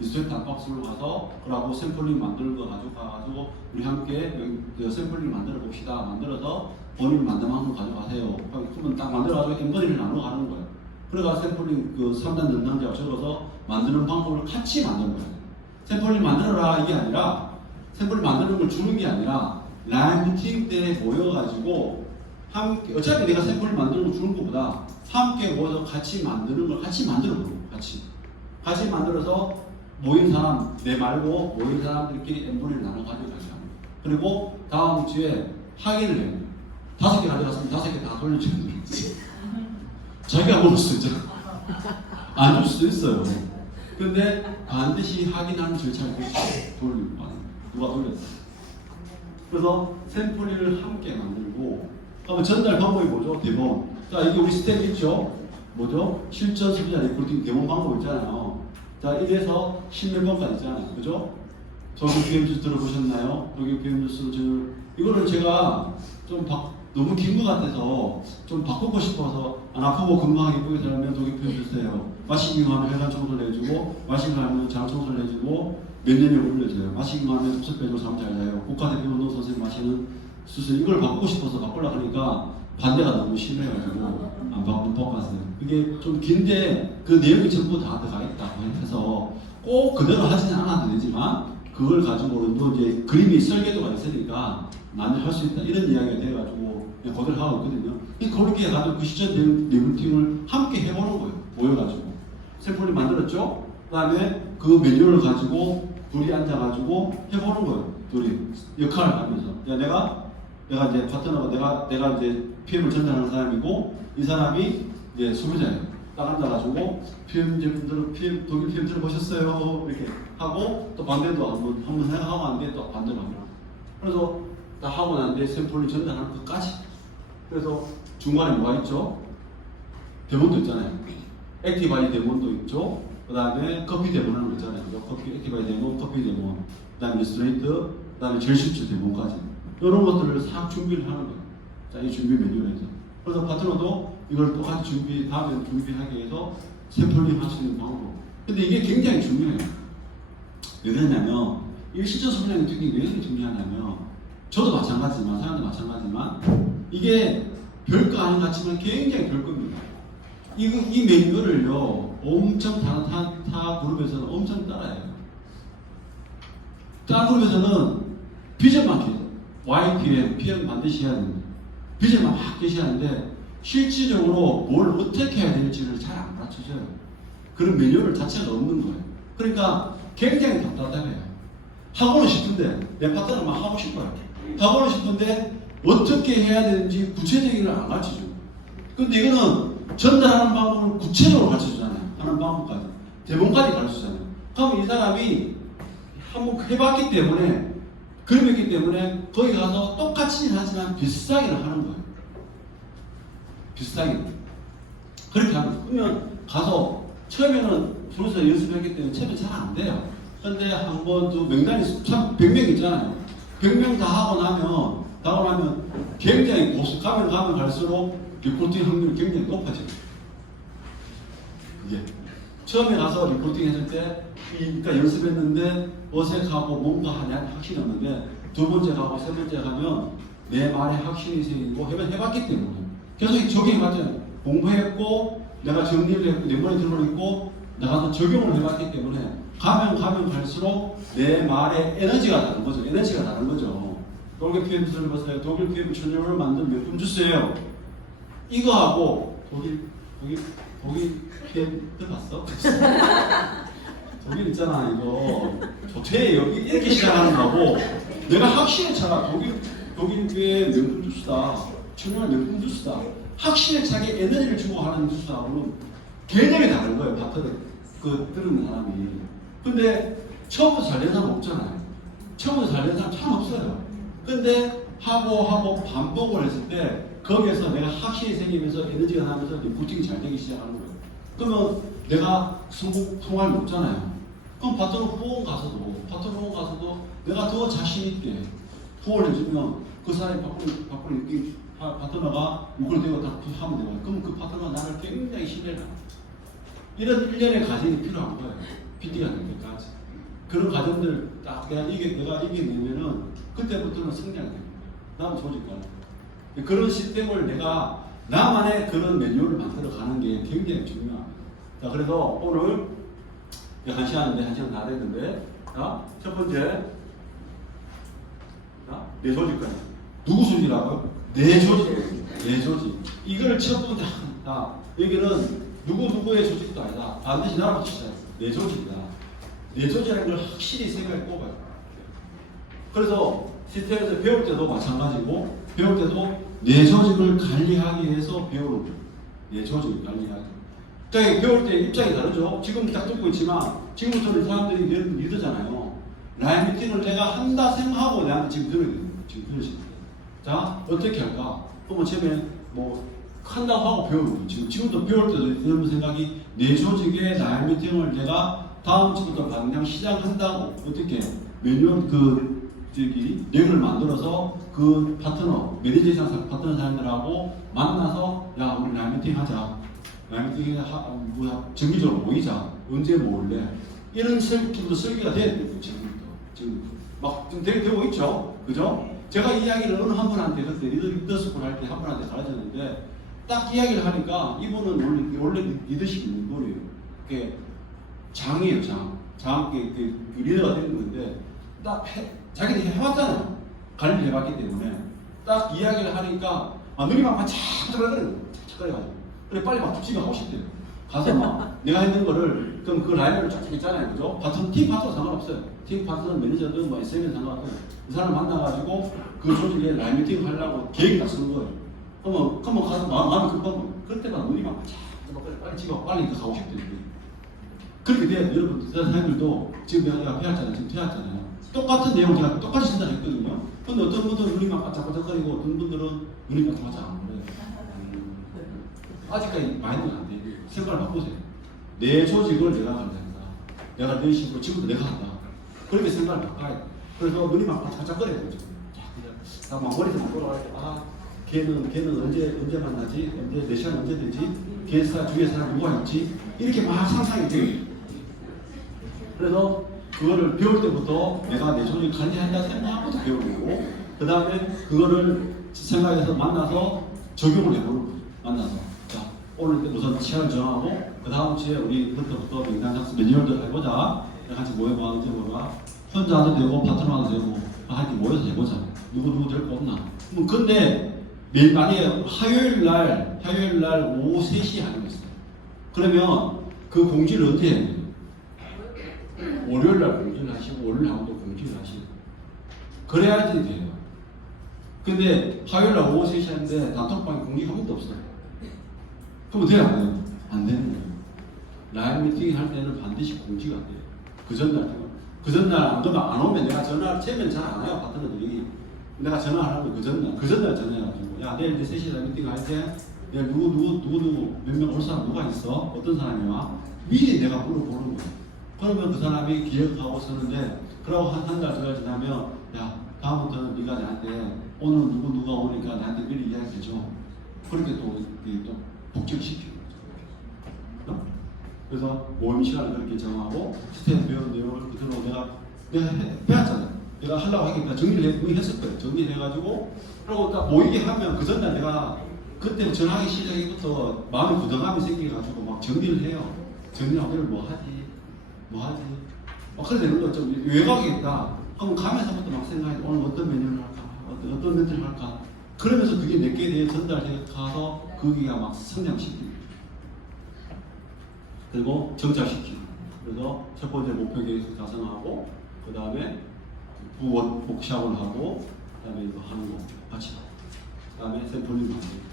인스트루먼트 한 박스로 가서 그러고 샘플링 만들고 가지고 우리 함께 샘플링 만들어 봅시다. 만들어서 본인 만든 만큼 가져가세요. 그러면 딱 만들어가지고 엠버리를 나눠 가는 거예요. 그래가 샘플링 그 3단 연장자가 적어서 만드는 방법을 같이 만드는 거예요. 샘플링 만들어라 이게 아니라 샘플링 만드는 걸 주는 게 아니라 라인 미팅 때 모여가지고 함께 어차피 내가 샘플링 만드는 걸 주는 것보다 함께 모여서 같이 만드는 걸 같이 만들어 보는 거예요. 같이 만들어서 모인 사람 내 말고 모인 사람들끼리 엠버리를 나눠 가지고 가자. 그리고 다음 주에 확인을 해요. 5개 가져갔으면 5개 다 돌려주는 거지. 자기가 먹을 수 있잖아. 안 줄 수도 있어요. 근데 반드시 확인하는 절차를 돌리고 누가 돌렸다. 그래서 샘플을 함께 만들고, 그러면 전달 방법이 뭐죠? 대본. 자, 이게 우리 스텝 있죠? 뭐죠? 실전 소비자 리포팅 대본 방법 있잖아요. 자, 1에서 10몇 번까지 있잖아요. 그죠? 독일 PM 주스 들어보셨나요? 독일 PM 주스 이거를 제가 좀 너무 긴 것 같아서 좀 바꾸고 싶어서 안 아프고 건강하게 보게 되려면 독일 PM 주세요. 마시기만 하면 혈관 청소를 해주고, 마시기만 하면 장 청소를 해주고, 몇 년을 올려줘요. 마시기만 하면 섭섭 빼주고 잠 잘 자요. 국가대표 운동 선생님 마시는 수술 이걸 바꾸고 싶어서 바꾸려고 하니까 반대가 너무 심해가지고 안 바꿨어요. 이게 좀 긴데 그 내용이 전부 다 들어가 있다고 해서 꼭 그대로 하지는 않아도 되지만 그걸 가지고는 또 이제 그림이 설계도가 있으니까 나는 할 수 있다 이런 이야기가 돼가지고 그대로 하고 있거든요. 그렇게 해가지고 그 시전 리뷰팅을 함께 해보는 거예요. 모여가지고 샘플을 만들었죠. 그 다음에 그 메뉴를 가지고 둘이 앉아가지고 해보는 거예요. 둘이 역할을 하면서 내가 이제 파트너가 내가 이제 PM을 전달하는 사람이고 이 사람이 이제 소비자예요. 딱 앉아가지고 PM 제품들 독일 PM 들어보셨어요? 이렇게 하고 또 반대도 한번 생각하고 하는데 또 반대로 합니다. 그래서 다 하고 난 뒤에 샘플을 전달하는 것까지. 그래서 중간에 뭐가 있죠? 대본도 있잖아요. 액티바이 대본도 있죠. 그 다음에 커피 대본 하는 거 있잖아요. 커피 액티바이 대본, 커피 대본, 그 다음에 일스트레이트, 그 다음에 제일 쉽죠 대본까지. 이런 것들을 싹 준비를 하는 거예요. 자, 이 준비 메뉴를 해서. 그래서 파트너도 이걸 똑같이 다음에 준비하기 위해서 샘플링 할 수 있는 방법. 근데 이게 굉장히 중요해요. 왜 그러냐면, 이 실전 소비자의 특징이 왜 이렇게 중요하냐면, 저도 마찬가지지만, 사람도 마찬가지지만, 이게 별거 아닌 것 같지만 굉장히 별겁니다. 이 메뉴를요, 엄청 타 그룹에서는 엄청 따라해요. 다른 그룹에서는 비전만 계세요. YPM, PM 반드시 해야 됩니다. 비전만 막 계시하는데 실질적으로 뭘 어떻게 해야 될지를 잘 안 가르쳐줘요. 그런 매뉴얼 자체가 없는 거예요. 그러니까 굉장히 답답해요. 하고는 싶은데 내 파트너가 막 하고 싶어요. 하고는 싶은데 어떻게 해야 되는지 구체적인 걸 안 가르쳐줘요. 근데 이거는 전달하는 방법을 구체적으로 가르쳐주잖아요. 하는 방법까지. 대본까지 가르쳐주잖아요. 그러면 이 사람이 한번 해봤기 때문에 그림이기 때문에 거기 가서 똑같이는 하지만 비슷하게 하는 거예요. 비슷하게. 그렇게 하면 그러면 가서 처음에는 프로세서 연습했기 때문에 처음에 잘 안 돼요. 근데 한 번 또 명단이 참 100명 있잖아요. 100명 다 하고 나면 굉장히 고수 가면 갈수록 리포팅 확률이 굉장히 높아져요. 그게 처음에 가서 리포팅 했을 때 그러니까 연습했는데 어색하고 뭔가 하냐 확신이 없는데 두 번째 가고 세 번째 가면 내 말에 확신이 생기고 해봤기 때문에 계속 적용해봤잖아요. 공부했고 내가 정리를 했고 내 머리에 들어있고 나가서 적용을 해봤기 때문에 가면 갈수록 내 말에 에너지가 다른 거죠. 에너지가 다른 거죠. 독일 PM 들어보세요. 독일 PM 천연을 만든 명품 주스예요. 이거하고 독일 PM 들어봤어? 독일 있잖아 이거 조퇴 여기 이렇게 시작하는 거고 내가 확실히 찾아 독일 독일교의 명품 주스다. 정말 명품 주스다. 확실히 자기 에너지를 주고 하는 주스하고는 개념이 다른 거예요. 파트를 들은 사람이. 근데 처음부터 잘 된 사람 없잖아요. 처음부터 잘 된 사람 참 없어요. 근데 하고 반복을 했을 때 거기에서 내가 확실히 생기면서 에너지가 나면서 이제 부팅이 잘 되기 시작하는 거예요. 그러면 내가 성공할 리 없잖아요. 그럼 파트너 후원 가서도 내가 더 자신 있게 후원을 해주면 그 사람이 바꾸는 파트너가 목을 대고 다 하면 되고, 그럼 그 파트너가 나를 굉장히 신뢰를 합니다. 이런 일련의 과정이 필요한 거예요. PT가 될 때까지. 그런 과정들 딱 내가 이겨내면은 그때부터는 성장이 됩니다. 나는 조직관. 그런 시스템을 내가 나만의 그런 매뉴얼을 만들어 가는 게 굉장히 중요합니다. 자, 그래서 오늘 1시간인데 1시간 다 됐는데, 자, 첫 번째, 자, 내 조직관. 누구 조직이라고요? 내 조직이에요. 내 조직. 이걸 첫 번째, 여기는 누구의 조직도 아니다. 반드시 나로 치자. 내 조직이다. 내 조직이라는 걸 확실히 생각해 꼽아요. 그래서 시스템에서 배울 때도 마찬가지고, 배울 때도 내 조직을 관리하기 위해서 배우는 거예요. 내 조직을 관리하기. 그러니까 배울 때 입장이 다르죠. 지금 딱 듣고 있지만, 지금부터는 사람들이 믿으잖아요. 라인 미팅을 내가 한다 생각하고 내한테 지금 들으시는 거예요. 자, 어떻게 할까? 그러면 처음에 한다고 하고 배우는 거예요. 지금도 배울 때도 이런 생각이, 내 조직의 라인 미팅을 내가 다음 주부터 당장 시작한다고, 어떻게 매뉴얼 렉을 만들어서 그 파트너, 매니저 이상 파트너 사람들하고 만나서, 야, 우리 라인 미팅 하자. 라인 미팅 정기적으로 모이자. 언제 모을래? 이런 설계도 설계가 돼야 돼요. 지금 되고 있죠. 그죠? 제가 이야기를 어느 한 분한테 그때 리더십을 할 때 한 분한테 가르쳤는데, 딱 이야기를 하니까 이분은 원래 리더십 있는 분이에요. 그게 장이에요, 장. 그 리더가 되는 건데, 딱 자기들이 해봤잖아요. 관리를 해봤기 때문에. 딱 이야기를 하니까, 눈이 막 착착거려요. 착착거려가지고. 그래, 빨리 막 집에 가고 싶대요. 가서 막 내가 했는 거를, 그럼 그 라인을 쫙 있잖아요. 그죠? 팀 파트너 상관없어요. 팀 파트너 매니저든 SM은 상관없어요. 그 사람 만나가지고 그 조직에 라인 미팅 하려고 계획을 다 쓰는 거예요. 그러면 가서 마음이 급한 거예요. 그때가 눈이 막 빨리 집에 빨리 가고 싶대요. 그렇게 돼야 돼요. 여러분, 선생님들도 지금 내가 배웠잖아요. 지금 배웠잖아요. 똑같은 내용 제가 똑같이 전달했거든요. 근데 어떤 분들은 눈이 막 반짝반짝거리고, 어떤 분들은 눈이 반짝반짝 안 보여요. 아직까지 마인드가 안 돼요. 생각을 바꾸세요. 내 조직을 내가 간다. 내가 내 식으로 지금도 내가 한다. 그렇게 생각을 바꿔야 돼. 그래서 눈이 막 반짝반짝거려요. 막 머리에서 막 돌아갈 때, 걔는 언제 만나지? 내 시간 언제 되지? 걔 주위에 사람 누가 있지? 이렇게 막 상상이 돼요. 그래서 그거를 배울 때부터 내가 내 조직을 관리한다 생각부터 배우는 거고, 그 다음에 그거를 생각해서 만나서 적용을 해보는 거예요. 만나서. 자, 오늘 우선 시간을 정하고, 그 다음 주에 우리 그때부터 명단작성 매뉴얼도 해보자. 같이 모여봐, 언제 모여봐. 혼자 해도 되고, 파트너 해도 되고, 하여튼 모여서 해보자. 누구 될 거 없나. 근데, 만약에 화요일 날 오후 3시에 하는 거 있어요. 그러면 그 공지를 어떻게 해야 돼요? 월요일 날 공지를 하시고, 월요일 하고 또 공지를 하시고. 그래야지 돼요. 근데 화요일 날 오후 3시 하는데 단톡방에 공지가 한 번도 없어요. 그러면 돼요, 안 돼요? 안 되는 거예요. 라이브 미팅 할 때는 반드시 공지가 돼요. 그 전날 안 오면 내가 처음에는 잘 안 해요, 파트너들이. 내가 전화를 하면 그 전날 전화해가지고, 야, 내일 이제 3시에 미팅 할 때, 내일 누구 몇 명 올 사람 누가 있어? 어떤 사람이 와? 미리 내가 물어보는 거예요. 그러면 그 사람이 기억하고 서는데, 그러고 한 달, 2달 지나면, 야, 다음부터는 네가 나한테 오늘 누가 오니까 나한테 미리 이야기해줘. 그렇게 또 복직을 시키는 거죠. 그래서 모임 시간을 그렇게 정하고, 시스템 배운 내용을 그대로 내가 배웠잖아요. 내가 하려고 하니까 정리를 했을 거예요. 정리를 해가지고, 그리고 딱 모이게 하면 그 전날 내가 그때 전화하기 시작부터 마음에 부담감이 생겨가지고 막 정리를 해요. 정리하고 오늘 뭐 하지? 그래 되는 거 좀 외곽이겠다. 그럼 가면서부터 막 생각해. 오늘 어떤 메뉴를 할까? 어떤 멘트를 할까? 그러면서 그게 내게 대해 전달해 가서 거기가 막 성장시키고, 그리고 정착시키고. 그래서 첫 번째 목표 계획 작성하고, 그 다음에 복시합을 하고, 그다음에 이거 하는 거 같이. 그다음에 샘플링 만들고.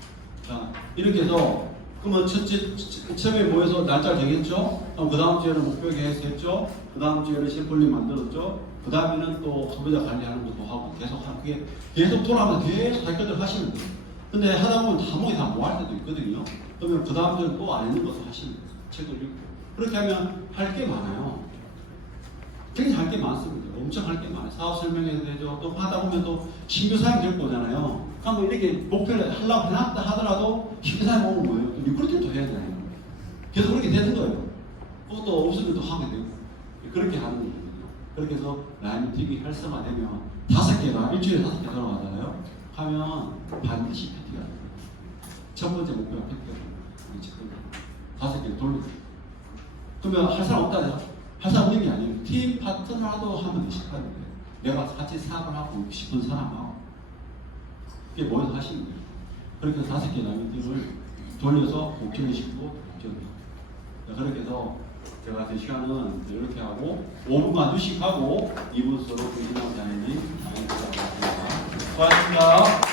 자, 이렇게 해서 그러면 처음에 모여서 날짜 정했죠. 그럼 그 다음 주에는 목표 계획했죠. 그 다음 주에는 샘플링 만들었죠. 그 다음에는 또 소비자 관리하는 것도 하고 계속 하고 그게 계속 돌아가면서 계속 할 것들 하시는 거예요. 근데 하다 보면 다 목이 다 뭐 할 때도 있거든요. 그러면 그 다음 주에 또 안 있는 것을 하시는 거예요. 책을 읽고. 그렇게 하면 할 게 많아요. 굉장히 할 게 많습니다. 엄청 할 게 많아요. 사업 설명해야 되죠. 또 하다 보면 또 신규 사항이 될 거잖아요. 그럼 이렇게 목표를 하려고 해놨다 하더라도 신규 사항이 오는 거예요. 또 리크루팅도 해야 되잖아요. 계속 그렇게 되는 거예요. 그것도 없으면 또 하게 되고. 그렇게 하는 거거든요. 그렇게 해서 라이팅 활성화되면 5개가 일주일에 5개 들어가잖아요. 하면 반드시 PT가 돼요. 첫 번째 목표가 PT가 돼요. 5개를 돌리고. 그러면 할 사람 없다죠? 할 사람 없는 게 아니에요. 팀 파트너라도 하면 되시는 거예요. 내가 같이 사업을 하고 싶은 사람하고 그게 모여서 하시는 거예요. 그렇게 해서 5개 라이팅을 돌려서 목표의식고 목표입니다. 그렇게 해서 제가 제 시간은 이렇게 하고 5분간 휴식하고 2분 서로 의심하고 자연히 수고하셨습니다.